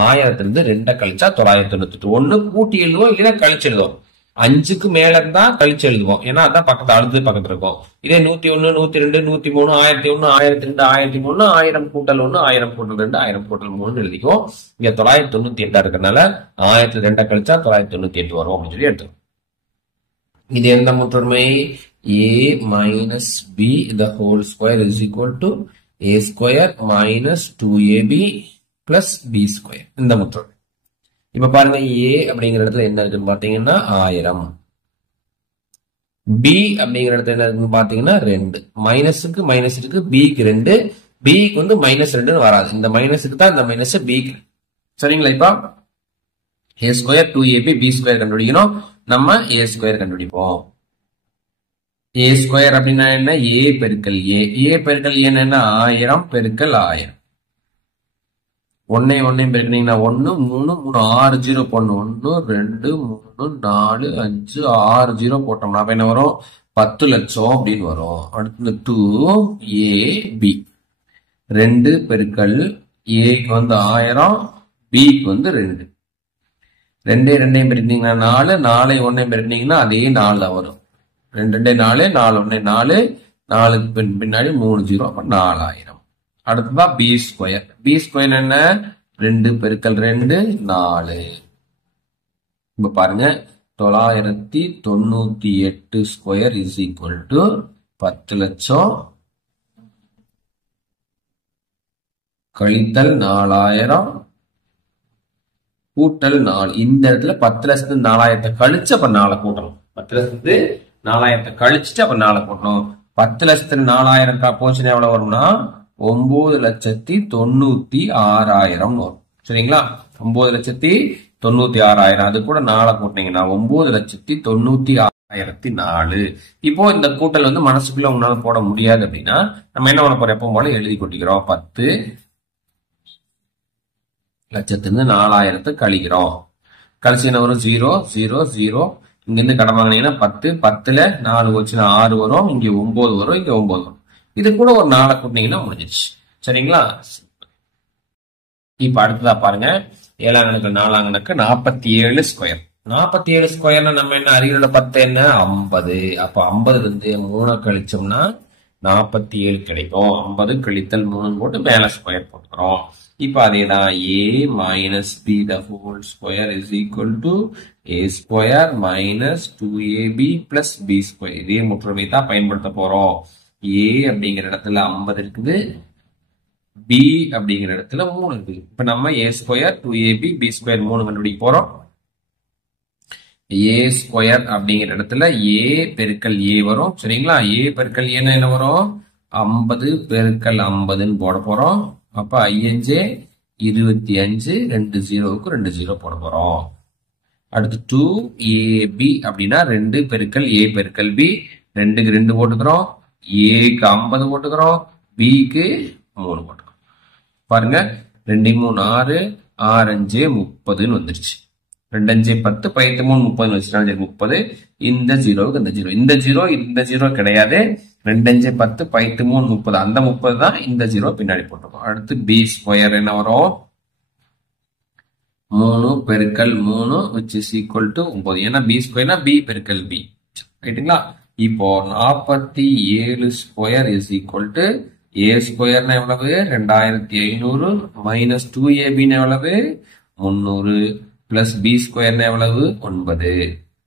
1000 இருந்து 2 கழிச்சா 998. ஒண்ணு கூட்டி எழுதுவோம், இல்லைன்னா கழிச்சு எழுதுவோம். 5க்கு மேல இருந்தா கழிச்சு எழுதுவோம். ஏன்னா அதான் பக்கத்து அடுத்து பக்கத்துல இருக்கும். இதே 101 102 103 1001 1002 1003 1000 கூட்டல் 1 1000 கூட்டல் 2 1000 கூட்டல் 3 எழுதிக்குவோம். இங்க 998 இருக்கறனால 1002 கழிச்சா 998 வரும் அப்படின்னு சொல்லி எடுத்துக்கோம். இது எந்த முற்றுமை? a minus b the whole square is equal to a square minus 2ab plus b square இந்த முற்றொருமை. இப்ப பாருங்க a அப்படிங்கிற இடத்துல என்ன இருக்குன்னு பாத்தீங்கன்னா 1000, b அப்படிங்கிற இடத்துல என்ன இருக்குன்னு பாத்தீங்கன்னா 2, மைனஸுக்கு மைனஸ் இருக்கு, b-க்கு 2, b-க்கு வந்து -2 வராது, இந்த மைனஸுக்கு தான் இந்த மைனஸ் b-க்கு. சரிங்களா? இப்ப a square 2ab b square கண்டுபிடிக்கணும், நம்ம a ஸ்கொயர் கண்டுபிடிப்போம். a ஸ்கொயர் அப்படின்னா என்ன? a பெருக்கல் a பெருக்கல் a என்ன? 1000 பெருக்கல் 1000. 1 1 பெருக்கினீங்கன்னா 1 3 3 6 0 போடணும். 1 2 3 4 5 6 0 போட்டோம்னா அப்ப என்ன வரும்? 10 லட்சம் அப்படின்னு வரும். அடுத்து 2ab 2 பெருக்கல் a-க்கு வந்து 1000, b-க்கு வந்து 2. 2 2 பெருக்கினீங்கன்னா 4, 4 1 பெருக்கினீங்கன்னா அதே 4 தான் வரும். 2 2 4, 4 1 4, 4க்கு பின்னாடி 3 0, அப்ப 4000. அடுத்ததான் b ஸ்கொயர். b ஸ்கொயர் என்ன? 2 பெருக்கல் 2 4. இப்ப பாருங்க 998 ஸ்கொயர் இஸ் ஈக்குவல் டு 10 லட்சம் கழித்தல் 4000 கூட்டல் 4. இந்த இடத்துல 10 லட்சத்து 4000 கழிச்சு அப்ப 4 கூட்டணும். 10 லட்சத்து 4000 கழிச்சுட்டு அப்ப 4 கூட்டணும். 10 லட்சத்து 4000 போச்சுன்னா எவ்வளவு வரும்னா 9,96,000 வரும். சரிங்களா? 9,96,000 அது கூட 4 கூட்டினீங்கன்னா 9,96,004. இப்போ இந்த கூட்டல் வந்து மனசுக்குள்ள உங்களால போட முடியாது அப்படின்னா நம்ம என்ன பண்ண போறோம்? எப்பவும் போல எழுதி கொட்டிக்கிறோம். 10 லட்சத்திலிருந்து 4000 கழிக்கிறோம். கழிச்சு என்ன வரும்? 0 0 0. இங்க இருந்து கடன் வாங்கினீங்கன்னா 10, 10ல 4 போச்சுன்னா 6 வரும், இங்க 9 வரும், இங்க 9 வரும். இது கூட ஒரு 4 கூட்டினீங்கன்னா முடிஞ்சிச்சு. சரிங்களா? இப்ப அடுத்ததா பாருங்க 7ஆம் கணக்கு 4ஆம் கணக்கு 47 ஸ்கொயர். 47 ஸ்கொயர்னா நம்ம என்ன? அருகிலுள்ள 10 என்ன? 50. அப்ப 50 இருந்து 3 கழிச்சோம்னா 47 கிடைக்கும். 50 கழித்தல் 3 போட்டு மேல ஸ்கொயர் போட்டுக்கிறோம். இப்ப அதேதான் a minus b the whole square is equal to a square minus 2ab plus b square. இதே முற்றுமை தான் பயன்படுத்த போறோம். a அப்படிங்கிற இடத்துல 50 இருக்குது, b அப்படிங்கிற இடத்துல 3 இருக்குது. இப்ப நம்ம a square 2ab b square 3 கண்டுபிடிக்க போறோம். a ஸ்கொயர் அப்படிங்கிற இடத்துல a பெருக்கல் a வரும். சரிங்களா? a பெருக்கல் a என்ன வரும்? 50 பெருக்கல் 50ன்னு போட போறோம். அப்ப 5 25, 2 0க்கு 2 0 போட போறோம். அடுத்து 2ab அப்படின்னா 2 பெருக்கல் a பெருக்கல் b, 2க்கு 2 போட்டுக்கிறோம், a-க்கு 50 போட்டுக்கிறோம், b-க்கு 3 போட்டுக்கிறோம். பாருங்க 2 3 6, 6 5 30ன்னு வந்துருச்சு. 2 5 10, 10 3 30 வச்சுட்டாலும் 30. இந்த 0க்கு இந்த 0, இந்த 0 இந்த 0 கிடையாது. 2 5 10, 10 3 30, அந்த 30 தான் இந்த 0 பின்னாடி போட்டுருக்கோம். அடுத்து b ஸ்கொயர் என்ன வரும்? 3 பெருக்கல் 3 which is equal to 9. ஏன்னா b ஸ்கொயர்னா b பெருக்கல் b. ரைட்டுங்களா? இப்போ 47 square is equal to a ஸ்கொயர்னா எவ்வளவு? 2500 மைனஸ் 2ab எவ்வளவு? 300 பிளஸ் b ஸ்கொயர்னா எவ்வளவு? 9.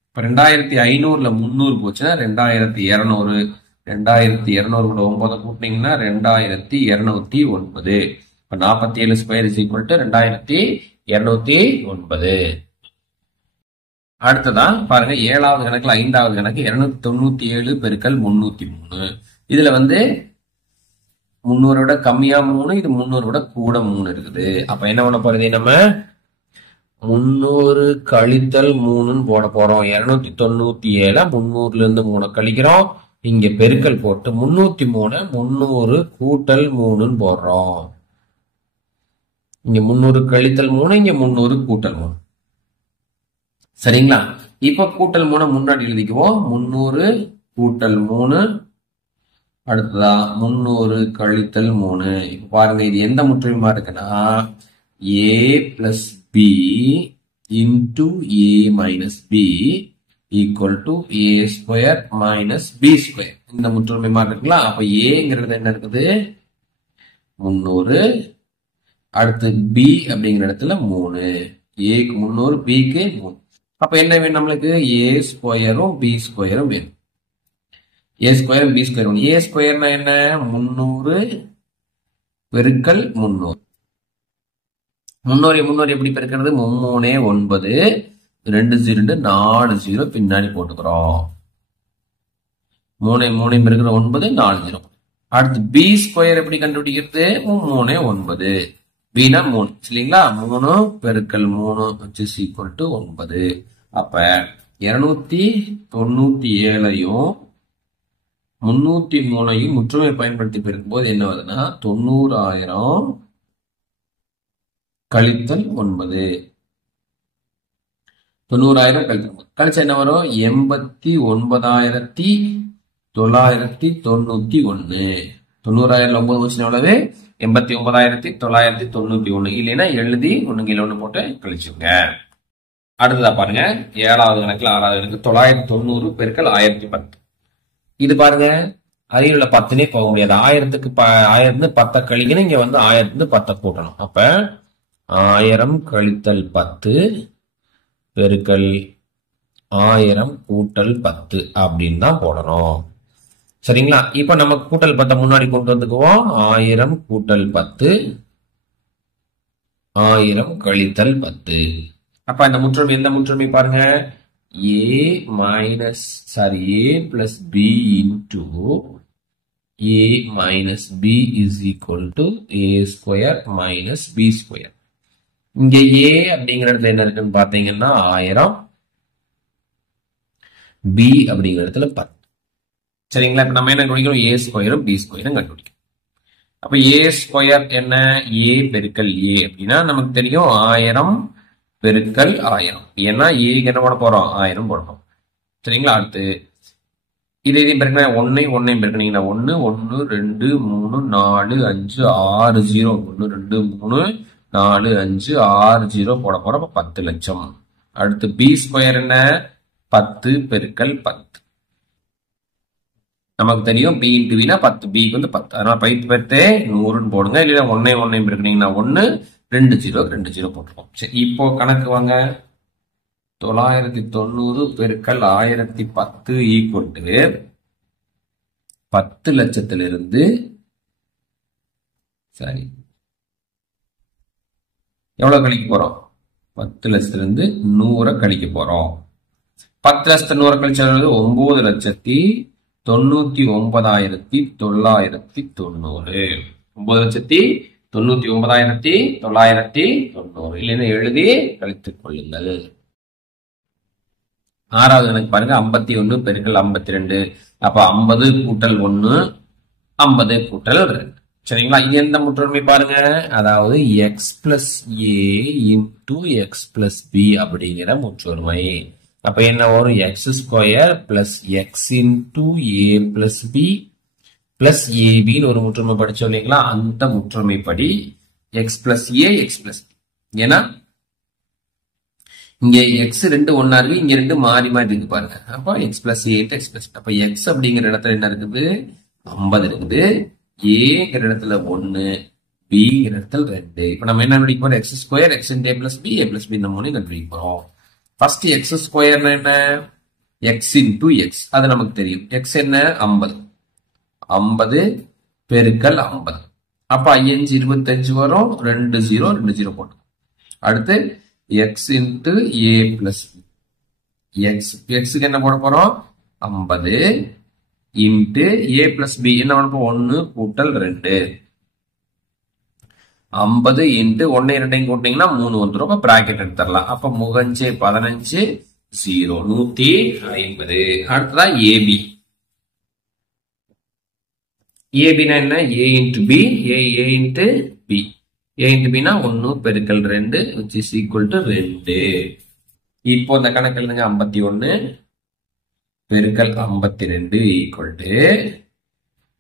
இப்ப 2500ல 300 போச்சுன்னா 2200. 2200 கூட 9 கூட்டினீங்கன்னா 2209. இப்ப 47 ஸ்கொயர் இஸ் ஈக்குவல் டு 2209. அடுத்ததான் பாருங்க 7வது கணக்குல 5வது கணக்கு 297 பெருக்கல் 303. இதுல வந்து 300 விட கம்மியா 3, இது 300 விட கூட 3 இருக்குது. அப்ப என்ன பண்ண போறது? நம்ம 300 கழித்தல் 3ன்னு போட போறோம். 297 300ல இருந்து 3 கழிக்கிறோம். இங்க பெருக்கல் போட்டு 303 300 கூட்டல் 3ன்னு போடுறோம். இங்க 300 கழித்தல் 3, இங்க 300 கூட்டல் 3. சரிங்களா? இப்ப கூட்டல் 3 முன்னாடி எழுதிக்குவோம். 300 கூட்டல் 3, அடுத்ததா 300 கழித்தல் 3. இப்ப பாருங்க இது எந்த முற்றுமைமா இருக்குன்னா a plus b into a minus b equal to a square minus b square. இந்த முற்றுமைமா இருக்குங்களா? அப்ப ஏங்கிறது என்ன இருக்குது? 300. அடுத்து b அப்படிங்கிற இடத்துல 3. ஏக்கு 300, bக்கு 3. அப்ப என்ன வேணும் நம்மளுக்கு? a ஸ்கொயரும் b ஸ்கொயரும் வேணும். a ஸ்கொயரும் b ஸ்கொயரும். a ஸ்கொயர்னா என்ன? 300 பெருக்கல் 300. 300 எப்படி பெருக்கிறது? 3 9 2 0 4 0 பின்னாடி போட்டுக்கிறோம். 3 பெருக்கிற 9 4 0. அடுத்து பி ஸ்கொயர் எப்படி கண்டுபிடிக்கிறது? 3 9 பீனா 3 சரிங்களா? 3 பெருக்கல் 3 = 9. அப்ப 297ஐயும் 303ஐயும் முற்றுமை பயன்படுத்தி பெருக்கும்போது என்ன வருதுன்னா 90,000 கழித்தல் 9. 90,000 கழித்தல் 9 கழிச்சா என்ன வரும்? 89,991. 90,000 9 வச்சு எவ்வளவு? 89,991. இல்லைன்னா எழுதி 1 போட்டு கழிச்சுங்க. அடுத்ததா பாருங்க, 7வது கணக்குல 6வது கணக்கு 990 பெருக்கல் 1010. இது பாருங்க, அருகில் 10னே போக முடியாது. 1000க்கு 10 கழிக்கணும். இங்க 1000 10 கூட்டணும். அப்ப 1000 கழித்தல் 10 பெருக்கல் 1000 கூட்டல் 10 அப்படின்னு தான் போடணும். சரிங்களா? இப்ப நம்ம கூட்டல் 10 முன்னாடி கொண்டு வந்துக்குவோம். 1000 கூட்டல் 10 1000 கழித்தல் 10. அப்ப இந்த முற்றுமை எந்த முற்றுமை பாருங்க? a plus b into a minus b is equal to a square minus b square. இங்க a அப்படிங்கிற இடத்துல என்ன இருக்குன்னு பாத்தீங்கன்னா 1000, b அப்படிங்கிற இடத்துல 10. சரிங்களா? இப்ப நம்ம என்ன கண்டுபிடிக்கிறோம்? a ஸ்கொயரும் b ஸ்கொயரும் கண்டுபிடிக்கிறோம். அப்ப a ஸ்கொயர் என்ன? a பெருக்கல் a அப்படின்னா நமக்கு தெரியும் 1000 பெருக்கல் 1000. ஏன்னா ஏக்கு என்ன போட போறோம்? 1000 போடணும். சரிங்களா? அடுத்து இதையும் பெருக்கினா 1 பெருக்கினீங்கன்னா 1 1 2 3 4 5 6 0 1 2 3 4 5 6 0 போட போறோம். 10 லட்சம். அடுத்து பி ஸ்கொயர் என்ன? 10 பெருக்கல் 10. நமக்கு தெரியும் b இன்டு v னா 10, b க்கு 10. அதனால 10 பெருத்தே 100ன்னு போடுங்க. இல்லைன்னா 1 பெருக்கினீங்கன்னா 1 2 0 2 0 போட்டுருவோம். சரி, இப்போ கணக்கு வாங்க. 990 பெருக்கல் 1010 ஈக்குவல் டு 10 லட்சத்திலிருந்து சரி எவ்வளவு கழிக்க போறோம்? 10 லட்சத்திலிருந்து 100 கழிக்க போறோம். 10 லட்சத்து 100 கழிச்சது 9,99,990. 9,99,990 இல்லைன்னு எழுதி கழித்துக் கொள்ளுங்கள். 6வது கணக்கு பாருங்க. 51 பெருக்கல் 52. அப்ப 50 கூட்டல் 1 50 கூட்டல் 2. சரிங்களா? இது எந்த முற்றுமை பாருங்க? அதாவது x plus a into x plus b அப்படிங்கிற முற்றுமை. அப்ப என்ன வரும்? x square plus x into a plus b plus ab ஒரு முற்றுமை படிச்சோம் இல்லைங்களா? அந்த முற்றுமைப்படி x plus a x plus b. ஏன்னா இங்க x 2 ஒன்னா இருக்கு, இங்க 2 மாறி மாறி இருக்கு பாருங்க. அப்ப x plus a x plus b. அப்ப x அப்படிங்கிற இடத்துல என்ன இருக்குது? 50 இருக்குது. a இடத்துல 1, b இடத்துல 2. இப்ப நம்ம என்ன கண்டுபிடிக்க போறோம்? x square x into a plus b இந்த மூணையும் கண்டுபிடிக்க போறோம். ஃபர்ஸ்ட் x ஸ்கொயர் என்ன? x into x. அது நமக்கு தெரியும். x என்ன? 50. 50 பெருக்கல் 50. அப்ப 5 25 வரும். 2 0 2 0 போட்டோம். அடுத்து x into a plus b. xக்கு என்ன போட போறோம்? 50 into a plus b என்ன பண்ண போறோம்? 1 கூட்டல் 2. 50 into 1 2 கூட்டினீங்கன்னா 3 வந்துரும். அப்ப பிராக்கெட் எடுத்துடலாம். அப்ப 15 15 0 150. அடுத்ததா ab. ab னா என்ன? a into b a into b. a into b னா 1 பெருக்கல் 2 which is equal to 2. இப்போ இந்த கணக்குல இருங்க. 51 பெருக்கல் 52 ஈக்குவல் டு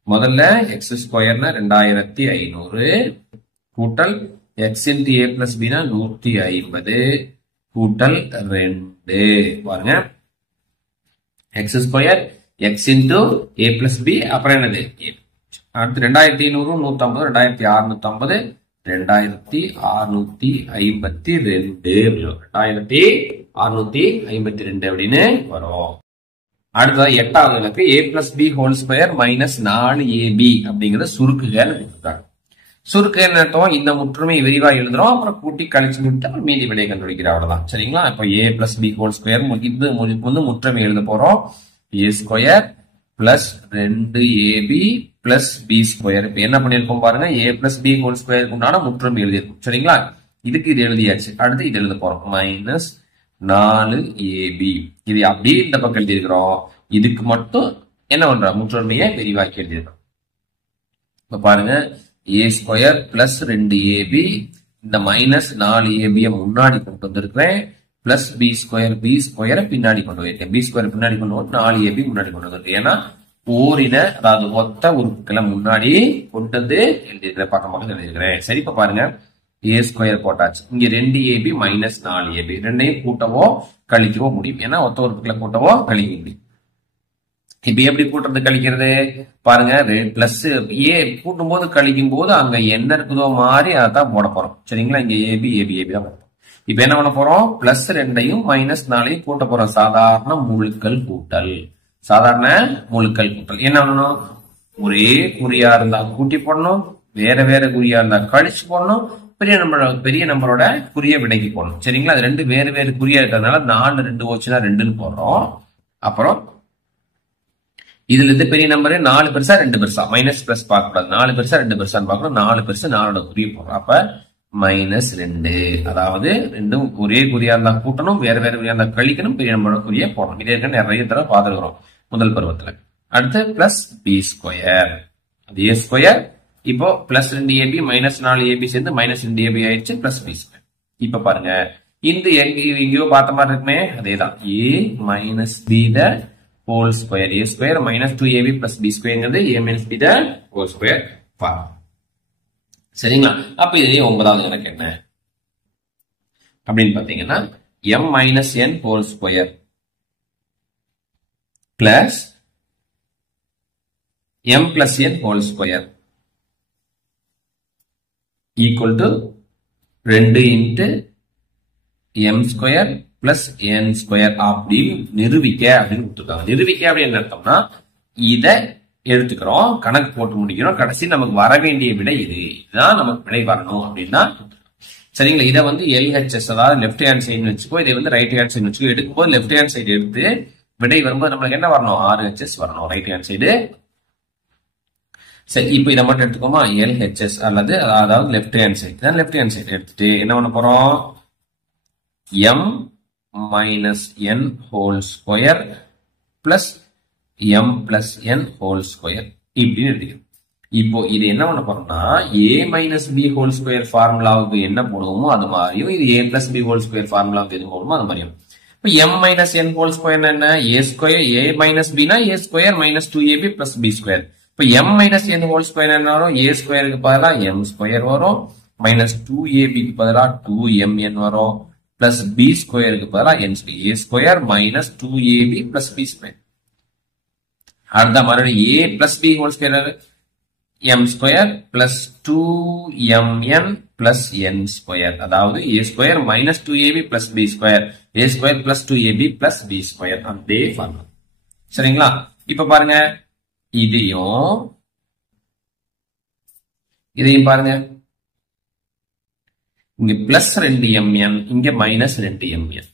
முதல்ல x ஸ்கொயர்னா 2500 கூட்டல் x into a plus b னா 150 கூட்டல் 2. பாருங்க, x square x into a plus b அப்புறம் என்னது? அடுத்து 2500 150 2650 2652 2652 அப்படின்னு வரும். அடுத்தது 8வது கணக்கு a plus b whole square minus 4ab அப்படிங்கிற சுருக்குகள் கொடுத்தாங்க. சுருக்கு என்ன அர்த்தம்? இந்த முற்றுமை விரிவா எழுதுறோம், அப்புறம் கூட்டி கழிச்சு விட்டு அப்புறம் மீதி விடையை கண்டுபிடிக்கிறோம், அவ்வளவுதான். சரிங்களா? இப்ப a plus B whole square இது வந்து முற்றுமை எழுத போறோம். a square plus 2ab plus B square. இப்ப என்ன பண்ணிருக்கோம் பாருங்க, a பிளஸ் பி ஹோல் ஸ்கொயருக்கு உண்டான முற்றுமை எழுதியிருக்கும். சரிங்களா? இதுக்கு இது எழுதியாச்சு. அடுத்து இது எழுத போறோம், மைனஸ் 4ab. இது அப்படியே இந்த பக்கம் எழுதியிருக்கிறோம். இதுக்கு மட்டும் என்ன பண்றோம், முற்றுமையை விரிவாக்கி எழுதியிருக்கிறோம். இப்ப பாருங்க, a ஸ்கொயர் பிளஸ் 2ab, இந்த மைனஸ் 4ab முன்னாடி கொண்டு வந்திருக்கிறேன், பிளஸ் பி ஸ்கொயர் பின்னாடி கொண்டு வந்திருக்கேன். பி ஸ்கொயர் பின்னாடி கொண்டு வந்து 4ab முன்னாடி கொண்டு வந்திருக்கேன். ஏன்னா ஓரின அதாவது மொத்த உறுப்புகளை முன்னாடி கொண்டு வந்து எழுதியிருக்கிறேன், பக்கம் எழுதியிருக்கிறேன். சரி, இப்ப பாருங்க, a ஸ்கொயர் போட்டாச்சு. இங்க 2ab மைனஸ் 4ab ரெண்டையும் கூட்டவோ கழிக்கவோ முடியும். ஏன்னா ஒத்த உறுப்புகளை கூட்டவோ கழிக்க முடியும். இப்ப எப்படி கூட்டுறது கழிக்கிறது பாருங்க, பிளஸ் ஏ கூட்டும் போது கழிக்கும் போது அங்க என்ன இருக்குதோ மாதிரி அதான் போட போறோம். சரிங்களா? இங்க ஏபி ஏபி ஏபி தான் போட போறோம். இப்ப என்ன பண்ண போறோம், பிளஸ் 2ஐயும் மைனஸ் 4ஐயும் கூட்ட போறோம். சாதாரண முழுக்கள் கூட்டல். சாதாரண முழுக்கள் கூட்டல் என்ன பண்ணணும், ஒரே குறியா இருந்தா கூட்டி போடணும், வேற வேற குறியா இருந்தா கழிச்சு போடணும், பெரிய நம்பரோட குறிய விடைக்கு போடணும். சரிங்களா? அது ரெண்டு வேறு வேறு குறியா இருக்கிறதுனால 4 2 போச்சுன்னா 2ன்னு போடுறோம். அப்புறம் இதுல இருந்து பெரிய நம்பரு 4 பெருசா 2 பெருசா, மைனஸ் பிளஸ் பார்க்க கூடாது. 4 பெருசா 2 பெருசான்னு பார்க்கணும். 4 பெருசு 4ஓட குறிய போடுறோம். அப்ப மைனஸ் 2. அதாவது ரெண்டும் ஒரே குறியா இருந்தா கூட்டணும், வேற வேற குறியா இருந்தா கழிக்கணும், பெரிய நம்பரோட குறிய போடணும். இதே நிறைய தடவை பார்த்துருக்கிறோம் முதல் பருவத்துல. அடுத்து பிளஸ் பி ஸ்கொயர், அது ஏ ஸ்கொயர். இப்போ பிளஸ் 2ab மைனஸ் 4ab சேர்ந்து மைனஸ் 2ab ஆயிடுச்சு, பிளஸ் பி ஸ்கொயர். இப்ப பாருங்க, இந்த எங்கேயோ பார்த்த மாதிரி இருக்குமே, அதேதான். a minus b the whole square, a square minus 2ab plus b square ங்கிறது a minus b the whole square form. சரிங்களா? அப்ப இதுலயே 9வது கணக்கு என்ன அப்படின்னு பாத்தீங்கன்னா, m minus n whole square plus m plus n whole square equal to 2 into m square plus n square அப்படின்னு நிரூபிக்க அப்படின்னு கொடுத்துருக்காங்க. நிரூபிக்க அப்படின்னு அர்த்தம்னா இத எடுத்துக்கிறோம், கணக்கு போட்டு முடிக்கிறோம், கடைசி நமக்கு வர வேண்டிய விடை இதுதான் நமக்கு விடை வரணும் அப்படின்னா. சரிங்களா? இதை வந்து LHS அதாவது லெப்ட் ஹேண்ட் சைடு வச்சுக்கோ, இதை வந்து ரைட் ஹேண்ட் சைடு வச்சுக்கோ. எடுக்கும்போது லெப்ட் ஹேண்ட் சைடு எடுத்து விடை வரும்போது நம்மளுக்கு என்ன வரணும், RHS வரணும், ரைட் ஹேண்ட் சைடு. சரி, இப்ப இதை மட்டும் எடுத்துக்கோமா, LHS அல்லது அதாவது left hand side. Left hand side எடுத்துட்டு என்ன பண்ண போறோம், m minus n whole square plus m plus n whole square இப்படின்னு எடுத்துக்கிறோம். இப்போ இது என்ன பண்ண போறோம்னா, a minus b whole square ஃபார்முலாவுக்கு என்ன போடுவோமோ அது மாதிரியும், இது a plus b whole square ஃபார்முலாவுக்கு எது போடுவோமோ அது மாதிரியும். இப்போ m minus n whole square என்ன, a square a minus b னா a square minus 2ab plus b square. இப்போ m minus n whole square என்ன வரும், a ஸ்கொயருக்கு பதிலா m ஸ்கொயர் வரும், minus 2ab க்கு பதிலா 2mn வரும், plus b ஸ்கொயருக்கு பதிலா n square, a square minus 2ab plus b square. அடுத்த மறுபடியும் a plus b whole square m square plus 2mn plus n square. அதாவது a square minus 2ab plus b square, a square plus 2ab plus b square. அதே formula. சரிங்களா? இப்ப பாருங்க, இதையும் பாருங்க, இங்க பிளஸ் 2mn, இங்க மைனஸ் 2mn.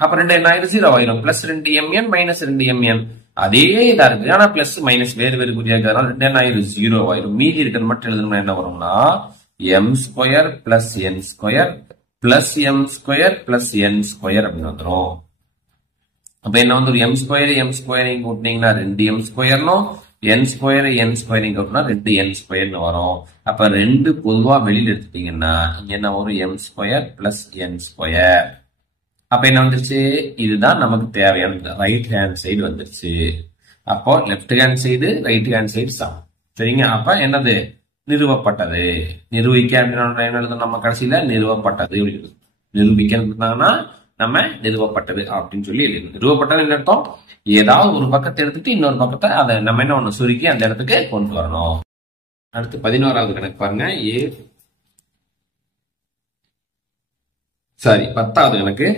அப்ப 2 என்ன ஆயிரும், 0 ஆயிரும். பிளஸ் 2mn மைனஸ் 2mn அதே இதா இருக்கு, ஆனா பிளஸ் மைனஸ் வேறு வேறு குறியா இருக்கிறதுனால 2 என்ன ஆயிரும், 0 ஆயிரும். மீதி இருக்கிறது மட்டும் எழுதணும்னா என்ன வரும்னா, m square plus n square plus m square plus n square அப்படின்னு வந்துடும். அப்ப என்ன வந்து m ஸ்கொயர் கூட்டினீங்கன்னா 2m ஸ்கொயர்னும், n ஸ்கொயர் கூட்டினா 2n ஸ்கொயர்னு வரும். அப்ப 2 பொதுவா வெளியில எடுத்துட்டீங்கன்னா இங்க என்ன வரும், m square plus n square. அப்ப என்ன வந்துருச்சு, இதுதான் நமக்கு தேவையான ரைட் ஹேண்ட் சைடு வந்துருச்சு. அப்போ left hand side right hand side சமம். சரிங்க? அப்ப என்னது, நிறுவப்பட்டது. நிரூபிக்க அப்படின்னா என்ன எழுதணும், நம்ம கடைசியில நிறுவப்பட்டது நிரூபிக்கிறாங்கன்னா நம்ம நிறுவப்பட்டது அப்படின்னு சொல்லி எழுதணும். நிறுவப்பட்டது என்ன அர்த்தம், ஏதாவது ஒரு பக்கத்தை எடுத்துட்டு இன்னொரு பக்கத்தை அதை நம்ம என்ன ஒண்ணு சுருக்கி அந்த இடத்துக்கு கொண்டு வரணும். அடுத்து 11வது கணக்கு பாருங்க, 10வது கணக்கு.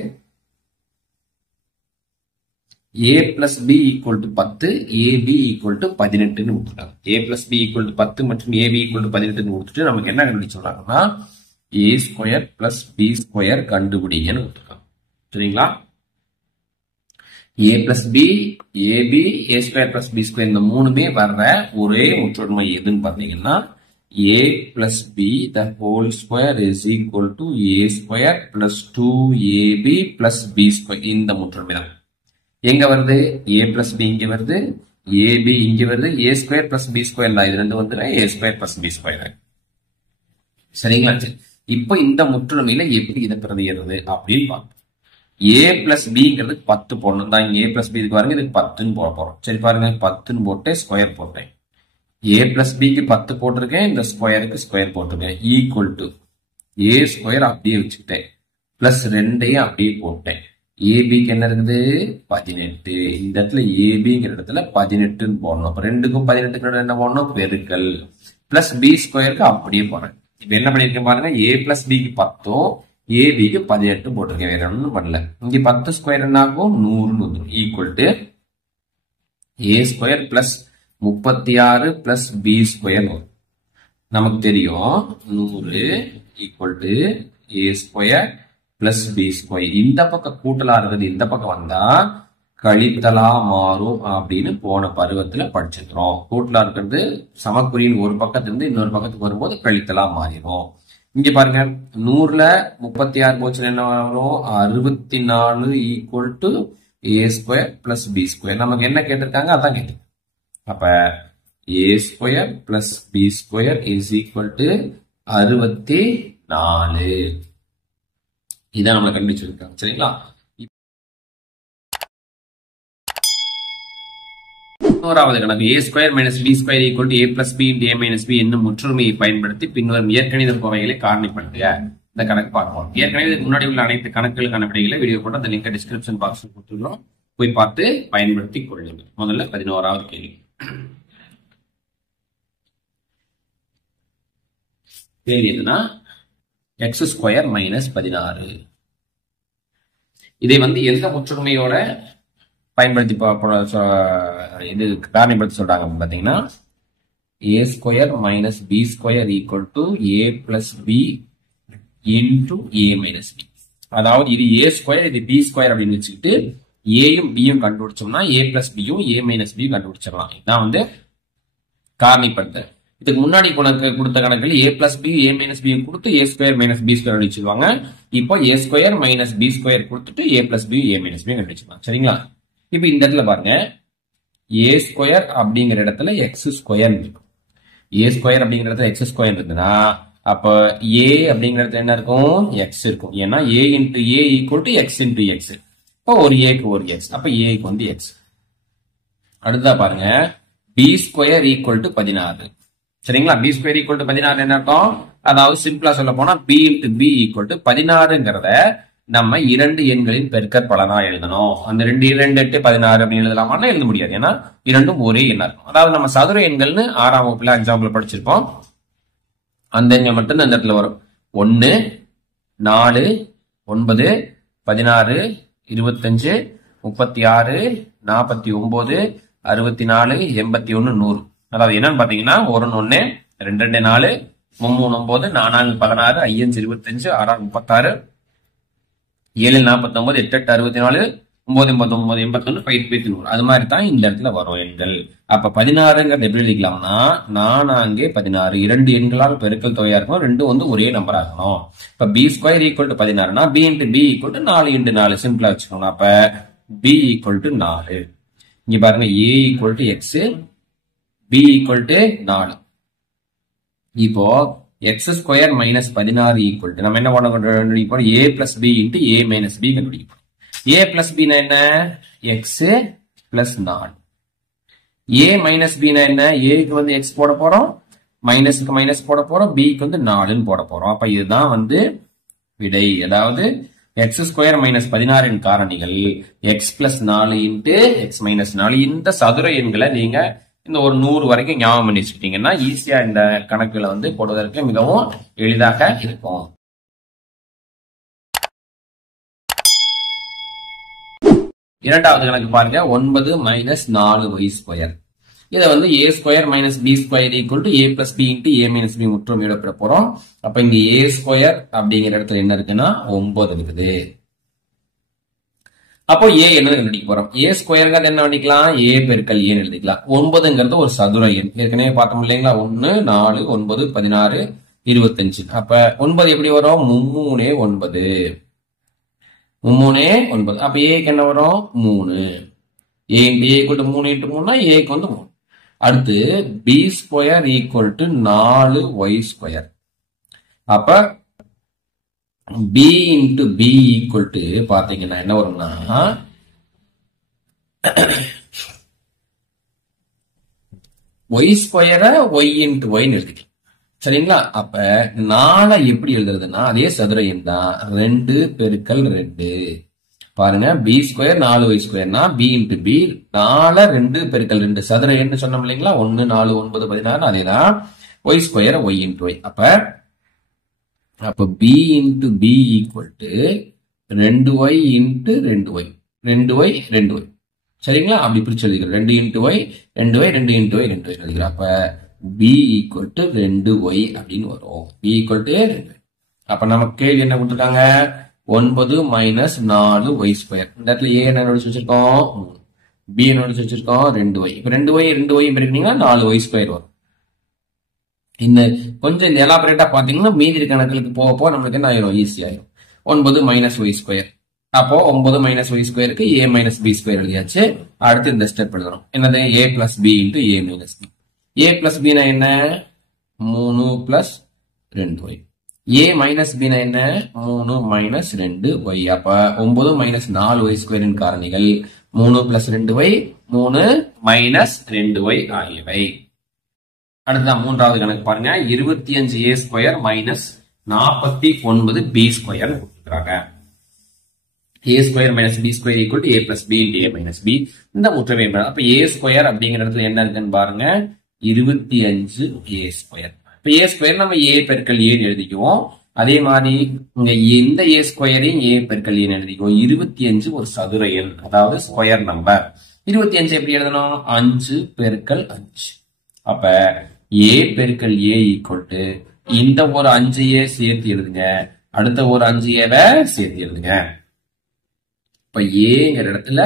a plus b equal to 10, ab equal to 18 கொடுத்துட்டாங்க. a plus b equal to 10 மற்றும் ab equal to 18 கொடுத்துட்டு நமக்கு என்ன கண்டுபிடிச்சு சொல்றாங்கன்னா a square plus b square கண்டுபிடிங்கன்னு கொடுத்துருக்காங்க. சரிங்களா? a plus b, ab, a square plus b square இந்த மூணுமே வர்ற ஒரே முற்றொருமை எதுன்னு பாத்தீங்கன்னா a plus b the whole square is equal to a square plus 2ab plus b square. இந்த முற்றொருமை தான். எங்க வருது? a plus b இங்க வருது, ab இங்க வருது, a square plus b square தான். இது ரெண்டு வந்து a square plus b square. சரிங்களா? இப்போ இந்த முற்றொருமையில எப்படி இதை பிரதியிடுறது அப்படின்னு பார்ப்போம். a plus bங்கிறது 10 போடணும் தான். இங்க a plus b இதுக்கு பாருங்க, இதுக்கு 10ன்னு போட போறோம். சரி பாருங்க, 10ன்னு போட்டு ஸ்கொயர் போட்டேன். a plus bக்கு 10 போட்டிருக்கேன், இந்த ஸ்கொயருக்கு ஸ்கொயர் போட்டிருக்கேன். ஈக்குவல் டு a ஸ்கொயர் அப்படியே வச்சுக்கிட்டேன், பிளஸ் 2ஐயும் அப்படியே போட்டேன். ஏபிக்கு என்ன இருக்குது? 18. இந்த இடத்துல ஏபிங்கிற இடத்துல 18ன்னு போடணும். அப்ப 2க்கும் 18க்கு என்ன போடணும்? பெருக்கல். பிளஸ் பி ஸ்கொயருக்கு அப்படியே போறேன். இப்ப என்ன பண்ணிருக்கேன் பாருங்க, a பிளஸ் பிக்கு 10, ஏபிக்கு 18 போட்டிருக்கேன். வேற ஒன்றும் பண்ணல. இங்க 10 ஸ்கொயர் என்ன ஆகும்? 100ன்னு வந்துடும். Equal to a square plus 36 plus B square வரும். நமக்கு தெரியும் 100 equal to a square plus B square. இந்த பக்கம் கூட்டலா இருக்குது, இந்த பக்கம் வந்தா கழித்தலா மாறும் அப்படின்னு போன பருவத்துல படிச்சிருக்கிறோம். கூட்டலா இருக்கிறது சமக்குறியின் ஒரு பக்கத்திலிருந்து இன்னொரு பக்கத்துக்கு வரும்போது கழித்தலா மாறிடும். இங்க பாருங்க, 100ல 36 போச்சுன்னா என்ன வரும்? 64 equal to a square plus B square. நமக்கு என்ன கேட்டிருக்காங்க? அதான் கேட்டு. அப்ப a square plus B square is equal to 64. இதான் நம்ம கண்டுபிடிச்சிருக்காங்க. சரிங்களா? இன்னொராவது கணக்கு, a square minus B square equal to a plus B into a minus B என்னும் முற்றுமையை பயன்படுத்தி பின்வரும் இயற்கணித கோவைகளை காரணிப்படுத்துக. இந்த கணக்கு பார்ப்போம். ஏற்கனவே இதுக்கு முன்னாடி உள்ள அனைத்து கணக்குகளுக்கான விடைகளை வீடியோ போட்டு அந்த லிங்கை டிஸ்கிரிப்ஷன் பாக்ஸ்ல கொடுத்துருக்கோம், போய் பார்த்து பயன்படுத்தி கொள்ளுங்கள். முதல்ல 11வது கேள்வி. கேள்வி எதுனா x ஸ்கொயர் மைனஸ் 16. இதை வந்து எந்த முற்றுமையோட பயன்படுத்தி இது காரணிப்படுத்தி சொல்றாங்க பாத்தீங்கன்னா, a square minus B square equal to a plus B into a minus B. அதாவது இது a ஸ்கொயர், இது b ஸ்கொயர் அப்படின்னு வச்சுக்கிட்டு ஏயும் பியும் கண்டுபிடிச்சோம்னா a பிளஸ் பியும் a மைனஸ் பி கண்டுபிடிச்சிடலாம். இதான் வந்து காரணிப்படுத்த. இதுக்கு முன்னாடி கொடுத்த கணக்கில் a plus B a minus B கொடுத்து a square minus B square கண்டுபிடிச்சிருவாங்க. இப்போ a square minus B square கொடுத்துட்டு a plus B a minus B கண்டுபிடிச்சிருவாங்க. சரிங்களா? இப்போ இந்த இடத்துல பாருங்க, a ஸ்கொயர் அப்படிங்கிற இடத்துல எக்ஸ் ஸ்கொயர் இருக்கும். a ஸ்கொயர் அப்படிங்கிற இடத்துல எக்ஸ் ஸ்கொயர் இருக்குதுன்னா அப்ப a அப்படிங்கிற இடத்துல என்ன இருக்கும்? எக்ஸ் இருக்கும். ஏன்னா a into a equal to X into X. இப்போ ஒரு ஏக்கு ஒரு எக்ஸ், அப்ப ஏக்கு வந்து எக்ஸ். அடுத்ததா பாருங்க, பி ஸ்கொயர் ஈக்குவல் டு 16. சரிங்களா? பி ஸ்கொயர் ஈக்குவல் டு 16 என்ன அர்த்தம்? அதாவது சிம்பிளா சொல்ல போனா B into B equal to 16ங்கிறத நம்ம இரண்டு எண்களின் பெருக்கற் பலனா எழுதணும். அந்த 2 8 16 அப்படின்னு எழுதலாமான்னா எழுத முடியாது. ஏன்னா இரண்டும் ஒரே எண்ணா இருக்கும். அதாவது நம்ம சதுர எண்கள்னு 6ஆம் வகுப்புல 5ஆம் வகுப்புல படிச்சிருப்போம். அந்த எண்ணை மட்டும் இந்த இடத்துல வரும். 1 4 9 16 25 36 49 64 81 100. அதாவது என்னன்னு பாத்தீங்கன்னா 1 1 2 2 4 3 9 4 16 5 25 6 36 7 49 8 64 9 89 81 5 100. அது மாதிரி தான் இந்த இடத்துல வரும் எண்கள். அப்ப 16ங்கிறது எப்படி எழுதிக்கலாம்னா 4 16 இரண்டு எண்களால் பெருக்கல் தொகையா இருக்கும். ரெண்டும் வந்து ஒரே நம்பரா இருக்கணும். இப்ப பி ஸ்கொயர் ஈக்குவல் டு 16னா B into B equal to 4 into 4 சிம்பிளா வச்சுக்கணும். அப்ப பி ஈக்குவல் டு 4. இங்க பாருங்க, a equal to X, b equal to 4. இப்போ X square minus 16 equal to நம்ம என்ன பண்ண கண்டுபிடிப்போம்? a plus B into a minus B கண்டுபிடிப்போம். a பிளஸ் பி என்ன? X plus 4. a minus B என்ன? ஏக்கு வந்து எக்ஸ் போட போறோம், மைனஸ்க்கு மைனஸ் போட போறோம், பிக்கு வந்து 4ன்னு போட போறோம். அப்ப இதுதான் வந்து விடை. அதாவது எக்ஸ் ஸ்கொயர் மைனஸ் 16 காரணிகள் X plus 4 into X minus 4. இந்த சதுர எண்களை நீங்க இந்த ஒரு 100 வரைக்கும் ஞாபகம் பண்ணி வச்சுக்கிட்டீங்கன்னா ஈஸியா இந்த கணக்குகளை வந்து போடுவதற்கு மிகவும் எளிதாக இருக்கும். இரண்டாவது கணக்கு பாருங்க 9 மைனஸ் 4y ஸ்கொயர். இதை வந்து a square minus b square equal to a plus b into a minus b முற்றொருமையோட பெற போறோம். அப்ப இங்க a ஸ்கொயர் அப்படிங்கிற இடத்துல என்ன இருக்குன்னா 9 இருக்குது. அப்போ a என்னது கண்டுபிடிக்க போறோம். a ஸ்கொயர்ங்கிறது என்ன பண்ணிக்கலாம், a பெருக்கல் a எழுதிக்கலாம். 9ங்கிறது ஒரு சதுர எண், ஏற்கனவே பார்த்தோம் இல்லைங்களா. 1 4 9 16 25. அப்ப 9 எப்படி வரும், 3 9 3 9. அப்ப a க்கு என்ன வரும் 3. a into a equal to 3 into 3னா a க்கு வந்து 3. அடுத்து b square equal to 4y square. அப்ப b into b equal to பாத்தீங்கன்னா என்ன வரும்னா y ஸ்கொயரை y இன்டு y எழுதிக்கலாம். சரிங்களா. அப்ப 4 எப்படி எழுதுறதுன்னா அதே சதுர எண் தான், 2 பெருக்கல் 2. பாருங்க b square 4y ஸ்கொயர்னா b into b, 4 2 பெருக்கல் 2 சதுர எண் சொன்னோம் இல்லைங்களா. 1 4 9 16 அதேதான் y square y into y. அப்ப b into b equal to 2y into 2y 2y 2y. சரிங்களா. அப்படி பிரிச்சு எழுதிக்கிறோம். 2 into y 2y 2 into y 2y எழுதிக்கிறோம். அப்ப b ஈக்குவல் டு 2y அப்படின்னு வரும். b equal to 2y. அப்ப நமக்கு கேள்வி என்ன கொடுத்துருக்காங்க, 9 மைனஸ் 4y ஸ்கொயர். இந்த இடத்துல a என்ன வச்சிருக்கோம் 3, b என்ன வச்சிருக்கோம் 2y. இப்ப 2y 2y பெருக்கினீங்கன்னா 4y ஸ்கொயர் வரும். இந்த கொஞ்சம் இந்த எலாபரேட்டா பாத்தீங்கன்னா மீதி கணக்குகளுக்கு போக நம்மளுக்கு என்ன ஆயிரும், ஈஸி ஆயிரும். 9 மைனஸ் y ஸ்கொயர். அப்போ 9 மைனஸ் y ஸ்கொயருக்கு a மைனஸ் b ஸ்கொயர் எழுதியாச்சு. அடுத்து இந்த ஸ்டெப் எழுதணும். என்னது, a plus b into a minus b. a plus b னா என்ன 3 plus 2y. a minus b னா என்ன 3 மைனஸ் 2y. அப்ப 9 மைனஸ் 4y ஸ்கொயரின் காரணிகள் 3 பிளஸ் 2y 3 மைனஸ் 2y ஆகியவை. அடுத்ததான் மூன்றாவது கணக்கு பாருங்க. 25a square minus 49b square கொடுத்துருக்காங்க. a square minus b square equal to a plus b into a minus b. இந்த முற்றமே. அப்ப a ஸ்கொயர் அப்படிங்கிற இடத்துல என்ன இருக்குன்னு பாருங்க, 25a ஸ்கொயர். இப்ப a ஸ்கொயர் நம்ம a பெருக்கல் a எழுதிக்குவோம். அதே மாதிரி இங்க இந்த a ஸ்கொயரையும் a பெருக்கல் a எழுதிக்குவோம். 25 ஒரு சதுர எண், அதாவது ஸ்கொயர் நம்பர். 25 எப்படி எழுதணும், 5 பெருக்கல் 5. அப்ப a பெருக்கல் a ஈக்குவல் டு இந்த ஒரு 5a சேர்த்து எழுதுங்க, அடுத்த ஒரு 5a சேர்த்து எழுதுங்க. இப்ப ஏங்கிற இடத்துல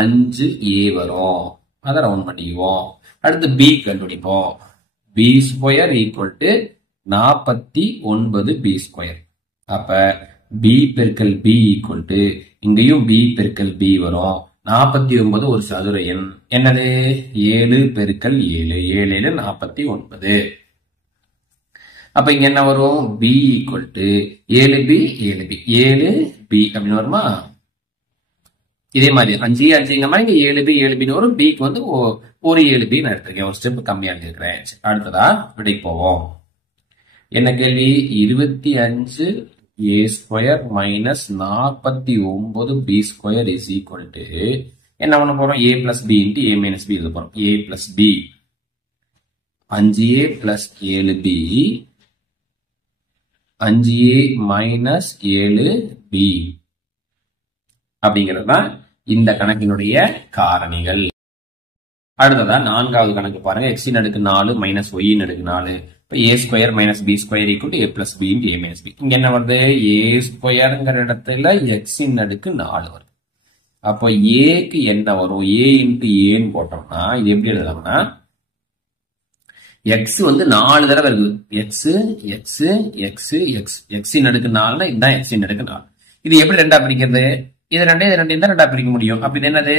5a வரும், அதை ரவுண்ட் பண்ணிக்குவோம். அடுத்து b கண்டுபிடிப்போம். b square equal to 49b square. அப்ப b பெருக்கல் b ஈக்குவல் டு இங்கேயும் b பெருக்கல் b வரும். 49 ஒரு சதுர எண், என்னது 7 பெருக்கல் 7 7 49. அப்ப இங்க என்ன வரும், b equal to 7b 7b 7b அப்படின்னு வருமா. இதே மாதிரி 5 5ங்க மாதிரி இங்க 7b 7b வரும். b க்கு வந்து ஒரு 7b நான் எடுத்திருக்கேன், ஒரு ஸ்டெப் கம்மியா இருக்கிறேன். அடுத்ததா விடைக்கு போவோம். என்ன கேள்வி, 25 a square minus 49b square is equal to என்ன பண்ண போறோம், a plus b into a minus b எழுத போறோம். a plus b 5a plus 7b 5a minus 7b அப்படிங்கிறது தான் இந்த கணக்கினுடைய காரணிகள். அடுத்ததா நான்காவது கணக்கு பாருங்க. x இன் அடுக்கு 4 மைனஸ் y இன் அடுக்கு 4. a square minus b square equal to a plus b into a minus b. இங்க என்ன வருது, a ஸ்கொயர்ங்கிற இடத்துல x இன் அடுக்கு 4 வருது. அப்போ a க்கு என்ன வரும், a இன்டு a போட்டோம்னா இது எப்படி எழுதலாம்னா, x வந்து 4 தடவை இருக்குது. x x x x x இன் அடுக்கு 4னா இதுதான் x இன் அடுக்கு 4. இது எப்படி ரெண்டா பிரிக்கிறது, இது ரெண்டு தான் ரெண்டா பிரிக்க முடியும். அப்ப இது என்னது,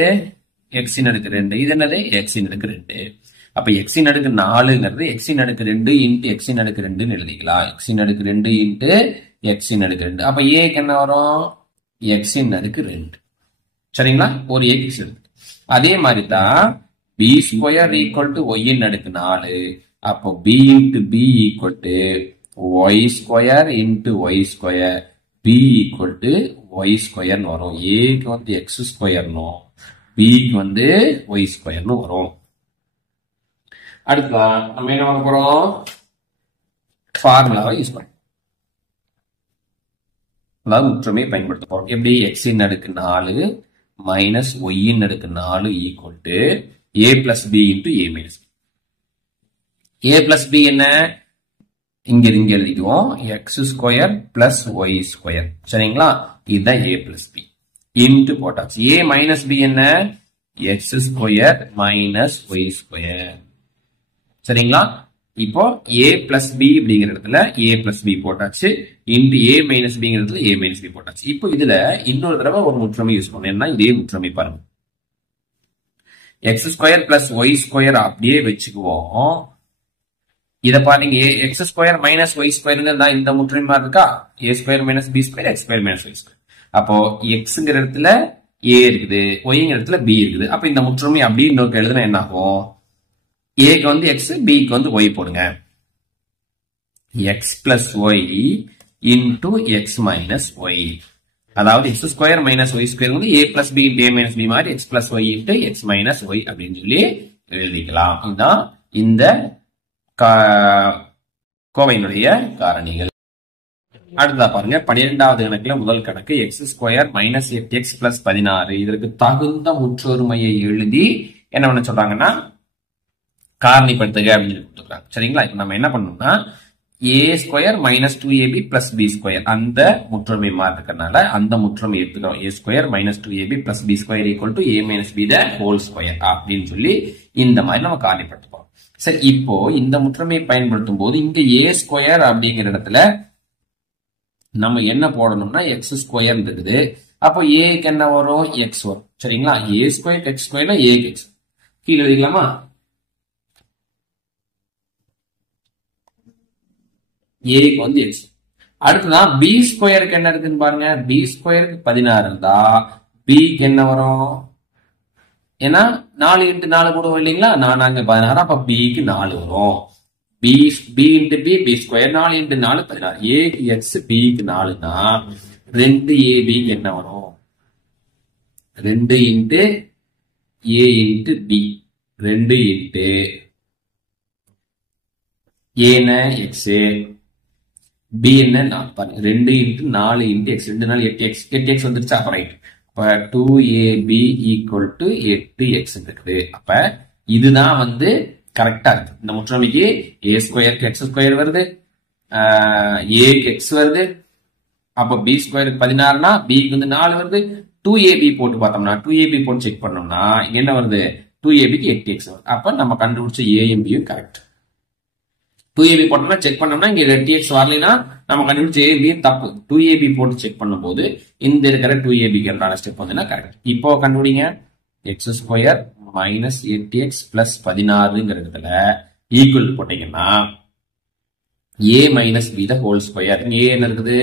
x இன் அடுக்கு 2, இது என்னது x இன் அடுக்கு 2. அப்ப x இன் அடுக்கு 4ங்கிறது x இன் அடுக்கு 2 இன்டு x இன் அடுக்கு 2ன்னு எழுதிக்கலாம். x இன் அடுக்கு 2 இன்டு x இன் அடுக்கு 2. அப்ப a க்கு என்ன வரும், x இன் அடுக்கு 2. சரிங்களா, ஒரு a க்கு. அதே மாதிரி தான் b square equal to y இன் அடுக்கு 4. அப்போ b into b equal to y square into y square, b equal to y ஸ்கொயர்னு வரும். a க்கு வந்து x ஸ்கொயர்னும் b க்கு வந்து y ஸ்கொயர்னு வரும். அடுத்தா நம்ம என்ன பண்ண போறோம், ஃபார்முலாவை யூஸ் பண்ண, அதாவது முற்றுமையை பயன்படுத்த போறோம். எப்படி, x இன் அடுக்கு 4 minus y ன்னு இருக்கு 4 equal to a plus b into a minus b. a plus b என்ன? இங்க எழுதிக்குவோம் x square plus y square. சரிங்களா? இதுதான் a plus b. into போட்டாச்சு. a minus b என்ன? x square minus y square. சரிங்களா? இப்போ a plus b அப்படிங்கிற இடத்துல a plus b போட்டாச்சு. into a minus b இடத்துல a minus b போட்டாச்சு. இப்போ இதுல இன்னொரு தடவை ஒரு முற்றமை யூஸ் பண்ணணும். என்ன இதே முற்றமை பாருங்க. x square plus y square அப்படியே வச்சுக்குவோம். இத பாருங்க x ஸ்கொயர் மைனஸ் y ஸ்கொயர்ங்கிறதா இந்த முற்றமை மாதிரி இருக்கா? a square minus b square x square minus y square. அப்போ xங்கிற இடத்துல a இருக்குது, yங்கிற இடத்துல b இருக்குது. அப்ப இந்த முற்றமை அப்படியே இன்னொரு எழுதுனா என்ன ஆகும்? a க்கு வந்து x, b க்கு வந்து y போடுங்க. x plus y into x minus y. அதாவது x square minus y square வந்து a plus b into a minus b மாதிரி x plus y into x minus y அப்படின்னு சொல்லி எழுதிக்கலாம். இதுதான் இந்த கோவையினுடைய காரணிகள். அடுத்ததா பாருங்க 12வது கணக்குல முதல் கணக்கு x square minus 8x plus 16. இதற்கு தகுந்த முற்றொருமையை எழுதி என்ன பண்ண சொல்றாங்கன்னா காரணிப்படுத்துக அப்படின்னு கொடுத்துருக்காங்க. சரிங்களா? இப்ப நம்ம என்ன பண்ணணும்னா a square minus 2ab plus b square அந்த முற்றொருமை மாதிரி இருக்கறனால அந்த முற்றொருமை எடுத்துக்கிறோம். a square minus 2ab plus b square equal to a minus b the whole square அப்படின்னு சொல்லி இந்த மாதிரி நம்ம காரணிப்படுத்துவோம். சரி, இப்போ இந்த முற்றொருமையை பயன்படுத்தும் போது இங்க a ஸ்கொயர் அப்படிங்கிற இடத்துல நம்ம என்ன போடணும்னா x ஸ்கொயர் இருக்குது. அப்போ a க்கு என்ன வரும்? x வரும். சரிங்களா? a ஸ்கொயர் x ஸ்கொயர்னா a க்கு x. கீழே எழுதிக்கலாமா? a க்கு வந்து x. அடுத்ததான் b ஸ்கொயருக்கு என்ன இருக்குன்னு பாருங்க. b ஸ்கொயருக்கு 16 இருந்தா b க்கு என்ன வரும்? ஏன்னா 4 into 4 போடுவோம் இல்லைங்களா? 4 அங்க 16. அப்ப b க்கு 4 வரும். b into b square 4 into 4 16. a க்கு x, b க்கு 4னா 2ab க்கு என்ன வரும்? 2 into a into b 2 into a ன x, b என்ன 4 பாருங்க. 2 into 4 into x 2 4 8x 8x வந்துருச்சா? அப்ப ரைட். அப்ப 2ab equal to 8x இருக்குது. அப்ப இதுதான் வந்து கரெக்டா இருக்கு. இந்த முற்றொருமைக்கு a ஸ்கொயருக்கு x ஸ்கொயர் வருது, a க்கு x வருது. அப்ப b ஸ்கொயருக்கு 16னா b க்கு வந்து 4 வருது. 2ab போட்டு பார்த்தோம்னா 2ab போட்டு செக் பண்ணோம்னா என்ன வருது? 2ab க்கு 8x வருது. அப்ப நம்ம கண்டுபிடிச்ச a யும் b யும் கரெக்ட். 2ab போட்டோம்னா செக் பண்ணோம்னா இங்க 8x வரலைன்னா நம்ம கண்டுபிடிச்ச a b தப்பு. 2ab போட்டு செக் பண்ணும்போது இந்த இருக்கிற 2ab க்கான ஸ்டெப் வந்து கரெக்ட். இப்போ கண்டுபிடிங்க. x square minus 8x plus 16ங்கிற இடத்துல ஈக்குவல் போட்டீங்கன்னா a minus b the whole square. a என்ன இருக்குது?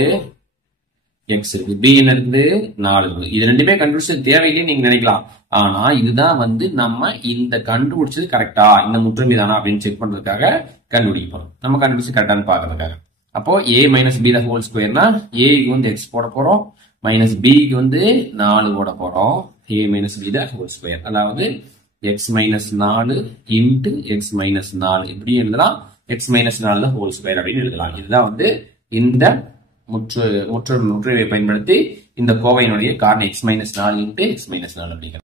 x இருக்கு, b என்ன இருக்குது? 4 இருக்குது. இது ரெண்டுமே கண்டுபிடிச்சது தேவையில்லை நீங்க நினைக்கலாம். ஆனா இதுதான் வந்து நம்ம இந்த கண்டுபிடிச்சது கரெக்டா, இந்த முற்றொருமை தானா அப்படின்னு செக் பண்றதுக்காக கண்டுபிடிக்க போறோம். நம்ம கண்டுபிடிச்சு கரெக்டானு பாக்குறதுக்காக. அப்போ a minus b the whole ஸ்கொயர்னா a க்கு வந்து x போட போறோம், மைனஸ் b க்கு வந்து 4 போட போறோம். a minus b the whole square அதாவது x minus 4 into x minus 4 இப்படி எழுதலாம். x மைனஸ் 4 த ஹோல் ஸ்கொயர் அப்படின்னு எழுதலாம். இதுதான் வந்து இந்த முற்றொருமையை பயன்படுத்தி இந்த கோவையினுடைய காரணம் x minus 4 into x minus 4 அப்படிங்கிறது.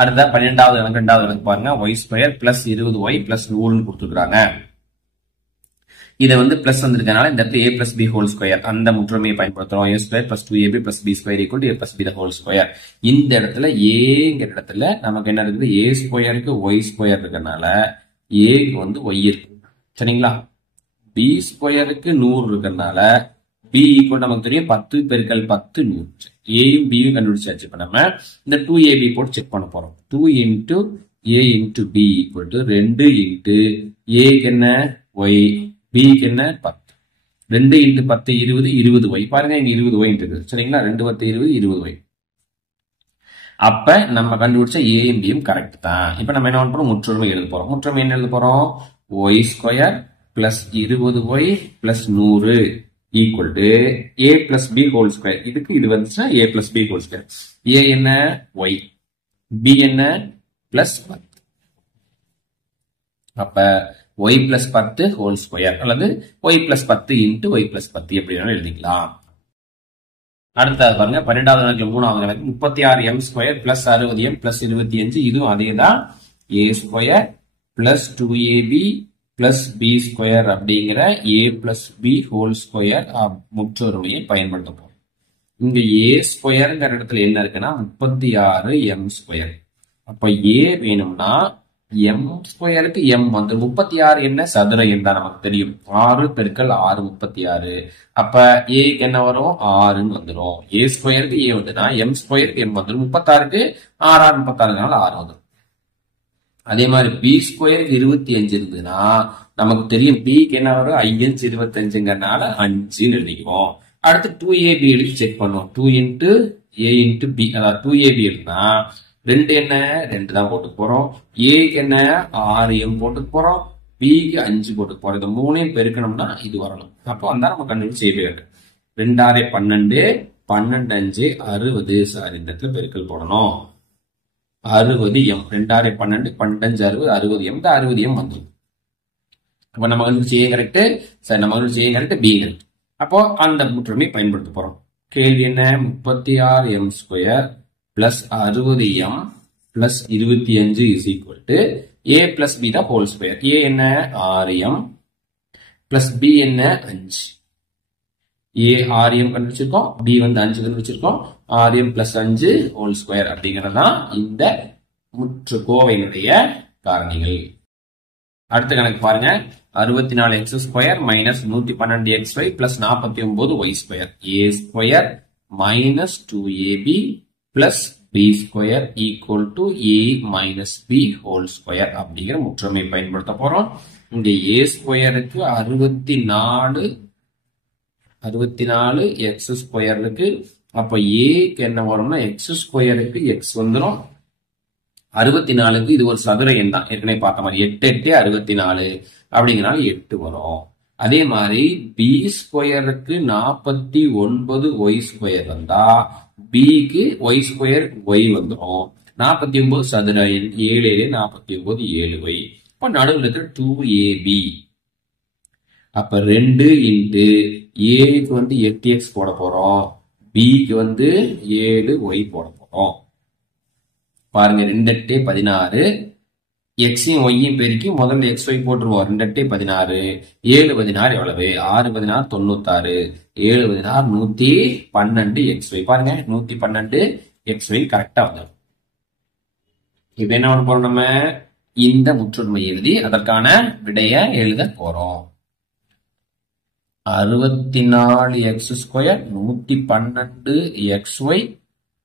அடுத்த 12வது கணக்கு பாருங்க. y square plus 20y plus 100 கொடுத்துருக்காங்க. இதை வந்து பிளஸ் வந்திருக்கனால இந்த இடத்துல a plus b whole square அந்த முற்றொருமையை பயன்படுத்துறோம். a square plus 2ab plus b square equal to a plus b the whole square. இந்த இடத்துல ஏங்கிற இடத்துல நமக்கு என்ன இருக்குது? a ஸ்கொயருக்கு y ஸ்கொயர் இருக்கனால a க்கு வந்து y இருக்கு. சரிங்களா? b ஸ்கொயருக்கு 100 இருக்கனால b ஈக்குவல் நமக்கு தெரியும் 10 பெருக்கல் 10 100. a யும் b யும் கண்டுபிடிச்சாச்சு. இப்ப நம்ம இந்த 2ab போட்டு செக் பண்ண போறோம். 2 into a into b equal to 2 into a க்கு என்ன? y, b க்கு என்ன? 10. 2 into 10 20 20y. பாருங்க இங்க 20y இருக்குது. சரிங்களா? 2 10 20 20y. அப்ப நம்ம கண்டுபிடிச்ச a யும் b யும் கரெக்ட் தான். இப்ப நம்ம என்ன பண்றோம்? முற்றொருமை எழுத போறோம். முற்றொருமை என்ன எழுத போறோம்? y square plus 20y plus 100 equal to a plus b whole square. இதுக்கு இது வந்துச்சுன்னா a plus b whole square. a என்ன? y, b என்ன? பிளஸ் 10. அப்ப y பிளஸ் 10 ஹோல் ஸ்கொயர் அல்லது y plus 10 into y plus 10 எப்படி வேணாலும் எழுதிக்கலாம். அடுத்தது பாருங்க 12வது கணக்கு 3வது கணக்கு 36m² பிளஸ் 60m பிளஸ் 25 இதுவும் அதேதான் a square plus 2ab plus b square அப்படிங்கிற a plus b whole square முற்றொருமையை பயன்படுத்த போறோம். இங்க a ஸ்கொயர்ங்கிற இடத்துல என்ன இருக்குன்னா 36m². அப்ப a வேணும்னா m ஸ்கொயருக்கு m வந்து 36 என்ன சதுர எண் தான் நமக்கு தெரியும். 6 பெருக்கல் 6 36. அப்ப a என்ன வரும் 6ன்னு வந்துடும். a ஸ்கொயருக்கு a வந்துன்னா m ஸ்கொயருக்கு m வந்துடும். 36க்கு 6 36னால 6 வந்துடும். அதே மாதிரி b ஸ்கொயருக்கு 25 இருந்ததுன்னா நமக்கு தெரியும் b என்ன வரும் 5 25ங்கறனால 5ன்னு எழுதிக்குவோம். அடுத்து 2ab எழுதி செக் பண்ணுவோம். 2 into a into b அதாவது 2ab எழுதினா 2 என்ன 2 தான் போட்டு போறோம். a என்ன 6m போட்டு போறோம். b க்கு 5 போட்டு போறோம். இந்த மூணையும் பெருக்கணும்னா இது வரணும். அப்போ அந்த நம்ம கண்டுபிடிச்சு செய்ய வேண்டும். 2 6 12 12 5 60 சாரி இந்த இடத்துல பெருக்கல் போடணும். 60m 2 6 12 12 5 60 60m இந்த 60m வந்துடும். அப்ப நம்ம கண்டுபிடிச்சு a கரெக்ட். சரி நம்ம கண்டுபிடிச்சு a கரெக்ட் b கரெக்ட். அப்போ அந்த முற்றுமை பயன்படுத்த போறோம். கேள்வி என்ன 36m² plus 60m plus 25 is equal to a plus b the whole square. a என்ன 6m plus b என்ன 5. a 6m கண்டுபிடிச்சிருக்கோம், b வந்து 5 கண்டுபிடிச்சிருக்கோம். 6m plus 5 whole square அப்படிங்கறதுதான் இந்த முற்றுகோவையினுடைய காரணிகள். அடுத்த கணக்கு பாருங்க 64x² minus 112xy plus 49y². a² minus 2ab plus b square equal to a minus b whole square அப்படிங்கிற முற்றுமை பயன்படுத்த போறோம். இங்க a ஸ்கொயருக்கு 64 x ஸ்கொயர் இருக்கு. அப்ப a க்கு என்ன வரும்னா x ஸ்கொயருக்கு x வந்துடும். 64க்கு இது ஒரு சதுர எண் தான், ஏற்கனவே பார்த்த மாதிரி 8 8 64 அப்படிங்கறனால 8 வரும். அதே மாதிரி b ஸ்கொயருக்கு 49y² வந்தா b க்கு y² y வந்துடும். 49 சதுர எண் 7 49 7y. இப்ப நடுவில் இருக்கிற 2ab. அப்ப 2 into a க்கு வந்து 8x போட போறோம், b க்கு வந்து 7y போட போறோம். பாருங்க 2 8 16 x யும் y யும் பெருக்கி முதல்ல xy போட்டுருவோம். 2 8 16 7 16 எவ்வளவு 6 16 96 7 16 112 xy. பாருங்க 112 xy கரெக்டா வந்துடும். இப்ப என்ன பண்ண போறோம், நம்ம இந்த முற்றுமை எழுதி அதற்கான விடைய எழுத போறோம். 64x² 112 xy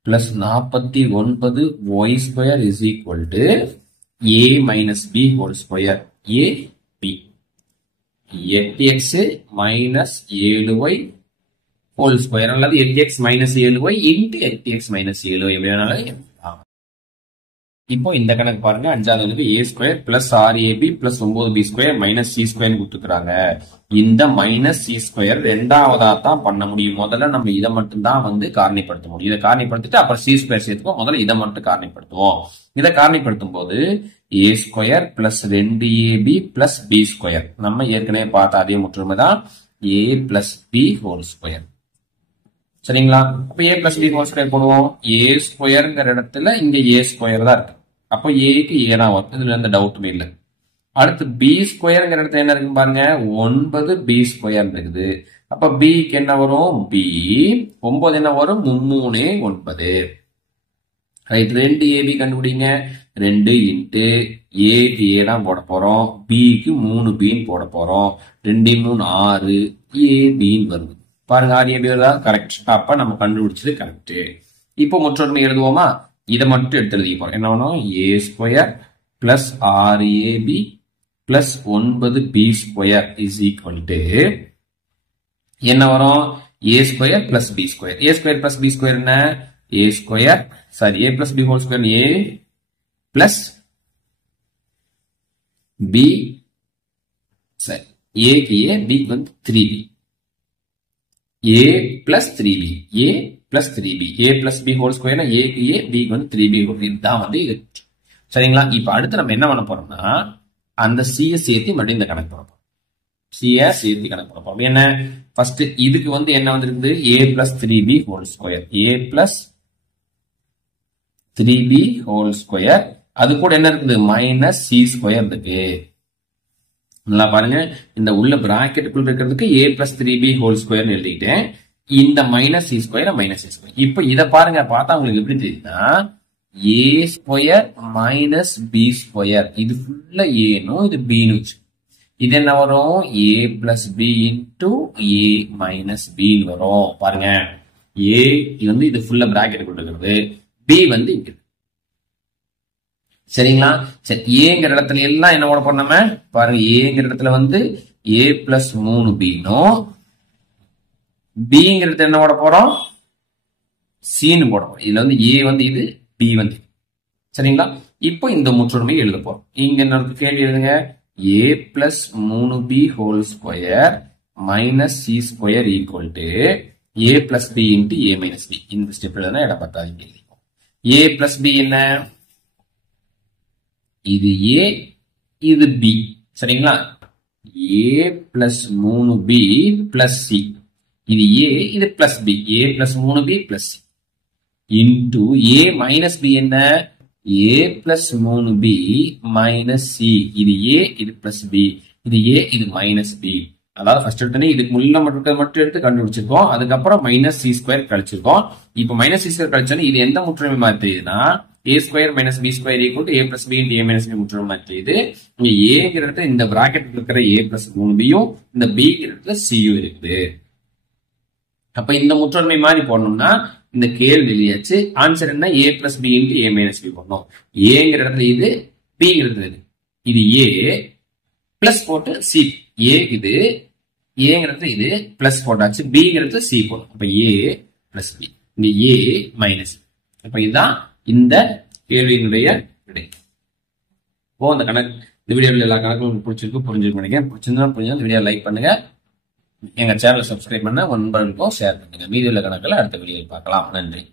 plus 49y² is equal to a minus b whole square. a b 8x minus 7y whole square அல்லது 8x minus 7y into 8x minus 7y எப்படினாலும். இப்போ இந்த கணக்கு பாருங்க 5வது a² plus 6ab plus 9b² minus c² கொடுத்துக்கிறாங்க. இந்த minus c² ரெண்டாவதா தான் பண்ண முடியும். முதல்ல நம்ம இதை மட்டும் தான் வந்து காரணிப்படுத்த முடியும். இதை காரணிப்படுத்திட்டு அப்புறம் c² சேர்த்துக்கோ. முதல்ல இதை மட்டும் காரணிப்படுத்துவோம். இதை காரணிப்படுத்தும் போது a² plus 2ab plus b². நம்ம ஏற்கனவே பார்த்த அதே முற்றுமை தான் a plus b whole square. சரிங்களா? அப்ப a plus b whole square போடுவோம். a²ங்கிற இடத்துல இங்க a² தான் இருக்கு. அப்போ a க்கு a தான் வரும். இதுல எந்த டவுட்டுமே இல்லை. அடுத்து b²ங்கிற இடத்துல என்ன இருக்கு பாருங்க 9b² இருக்குது. அப்ப b க்கு என்ன வரும் b 9 என்ன வரும் 3 9. ரைட் 2ab கண்டுபிடிங்க. 2 into a க்கு a தான் போட போறோம், b க்கு 3b போட போறோம். 2 3 6 ab வருது. பாருங்க 6ab வருதா கரெக்ட். அப்ப நம்ம கண்டுபிடிச்சது கரெக்ட். இப்போ முற்றொருமை எழுதுவோமா? இதை மட்டும் எடுத்து எழுதி போறோம். என்ன வேணும் a² plus 6ab plus 9b² is equal to என்ன வரும் a² plus b². a² plus b² என்ன a² sorry a plus b whole square a plus b சரி a க்கு a b க்கு வந்து 3b a plus 3b a plus 3b a plus b whole square a க்கு a b க்கு வந்து 3b இதுதான் வந்து இது. சரிங்களா? இப்ப அடுத்து நம்ம என்ன பண்ண போறோம்னா அந்த c சேர்த்து மறுபடியும் இந்த கணக்கு போட போறோம். சியை சேர்த்து கணக்கு பண்ண போறோம். என்ன ஃபர்ஸ்ட் இதுக்கு வந்து என்ன வந்திருக்குது a plus 3b whole square, a plus 3b whole square, அது கூட என்ன இருக்குது மைனஸ் c ஸ்கொயர் இருக்கு. நல்லா பாருங்க, இந்த உள்ள பிராக்கெட்டுக்குள்ள இருக்கிறதுக்கு a plus 3b whole square எழுதிட்டேன். இந்த minus c square minus c square. இப்போ இத பாருங்க, பார்த்தா உங்களுக்கு எப்படி தெரியுதுன்னா a square minus b square, இது ஃபுல்லா a இது b னு வச்சு, இது என்ன வரும் a plus b into a minus b வரும். பாருங்க, a வந்து இது ஃபுல்லா பிராக்கெட் கொடுக்கிறது, b வந்து இங்க. சரிங்களா? சரி, ஏங்கிற இடத்துல எல்லாம் என்ன போட போறோம் நம்ம பாருங்க, ஏங்கிற இடத்துல வந்து a plus 3b னும் bங்கிற இடத்துல என்ன போட போறோம் cன்னு போட போறோம். இதுல வந்து a வந்து இது, b வந்து. சரிங்களா? இப்போ இந்த முற்றொருமையை எழுத போறோம். இங்க என்ன கேள்வி எழுதுங்க, a plus 3b whole square minus c square equal to a plus b into a minus b. இந்த ஸ்டெப்ல தான் இடம் பத்தாதீங்க. a plus b என்ன, இது a இது b. சரிங்களா? a plus 3b plus c, இது a இது plus b, a plus 3b plus c into a minus b என்ன, a plus 3b minus c, இது a இது plus b, இது a இது minus b. அதாவது ஃபர்ஸ்ட் எடுத்தனே இதுக்கு முன்ன மட்டும் எடுத்து கண்டுபிடிச்சிருக்கோம், அதுக்கப்புறம் மைனஸ் சி ஸ்கொயர் கழிச்சிருக்கோம். இப்போ மைனஸ் சி ஸ்கொயர் கழிச்சோன்னா இது எந்த முற்றுமை மாதிரி தெரியுதுன்னா a square minus b square equal to a plus b into a minus b முற்றுமை மாதிரி தெரியுது. இங்க ஏங்கிற இடத்துல இந்த பிராக்கெட் இருக்கிற a பிளஸ் 3bயும் இந்த b-ங்கிற இடத்துல c-யும் இருக்குது. அப்ப இந்த முற்றொருமை மாதிரி போடணும்னா இந்த கேள்வி எழுதியாச்சு. ஆன்சர் என்ன, a plus b into a minus b போடணும். ஏங்கிற இடத்துல இது, b-ங்கிற இடத்துல இது a பிளஸ் போட்டு c, a இது ஏங்கிறது இது பிளஸ் போட்டாச்சு, பிங்கிறது சி போடும். அப்ப ஏ பிளஸ் பி, இந்த ஏ மைனஸ். அப்ப இதுதான் இந்த கேள்வியினுடைய விடை. இப்போ இந்த கணக்கு, இந்த வீடியோவில் எல்லா கணக்கும் உங்களுக்கு பிடிச்சிருக்கு, புரிஞ்சிருக்கு நினைக்கிறேன். பிடிச்சிருந்தா இந்த வீடியோ லைக் பண்ணுங்க, எங்க சேனலை சப்ஸ்கிரைப் பண்ண நண்பர்களுக்கும் ஷேர் பண்ணுங்க. மீதி உள்ள கணக்குல அடுத்த வீடியோவில் பார்க்கலாம். நன்றி.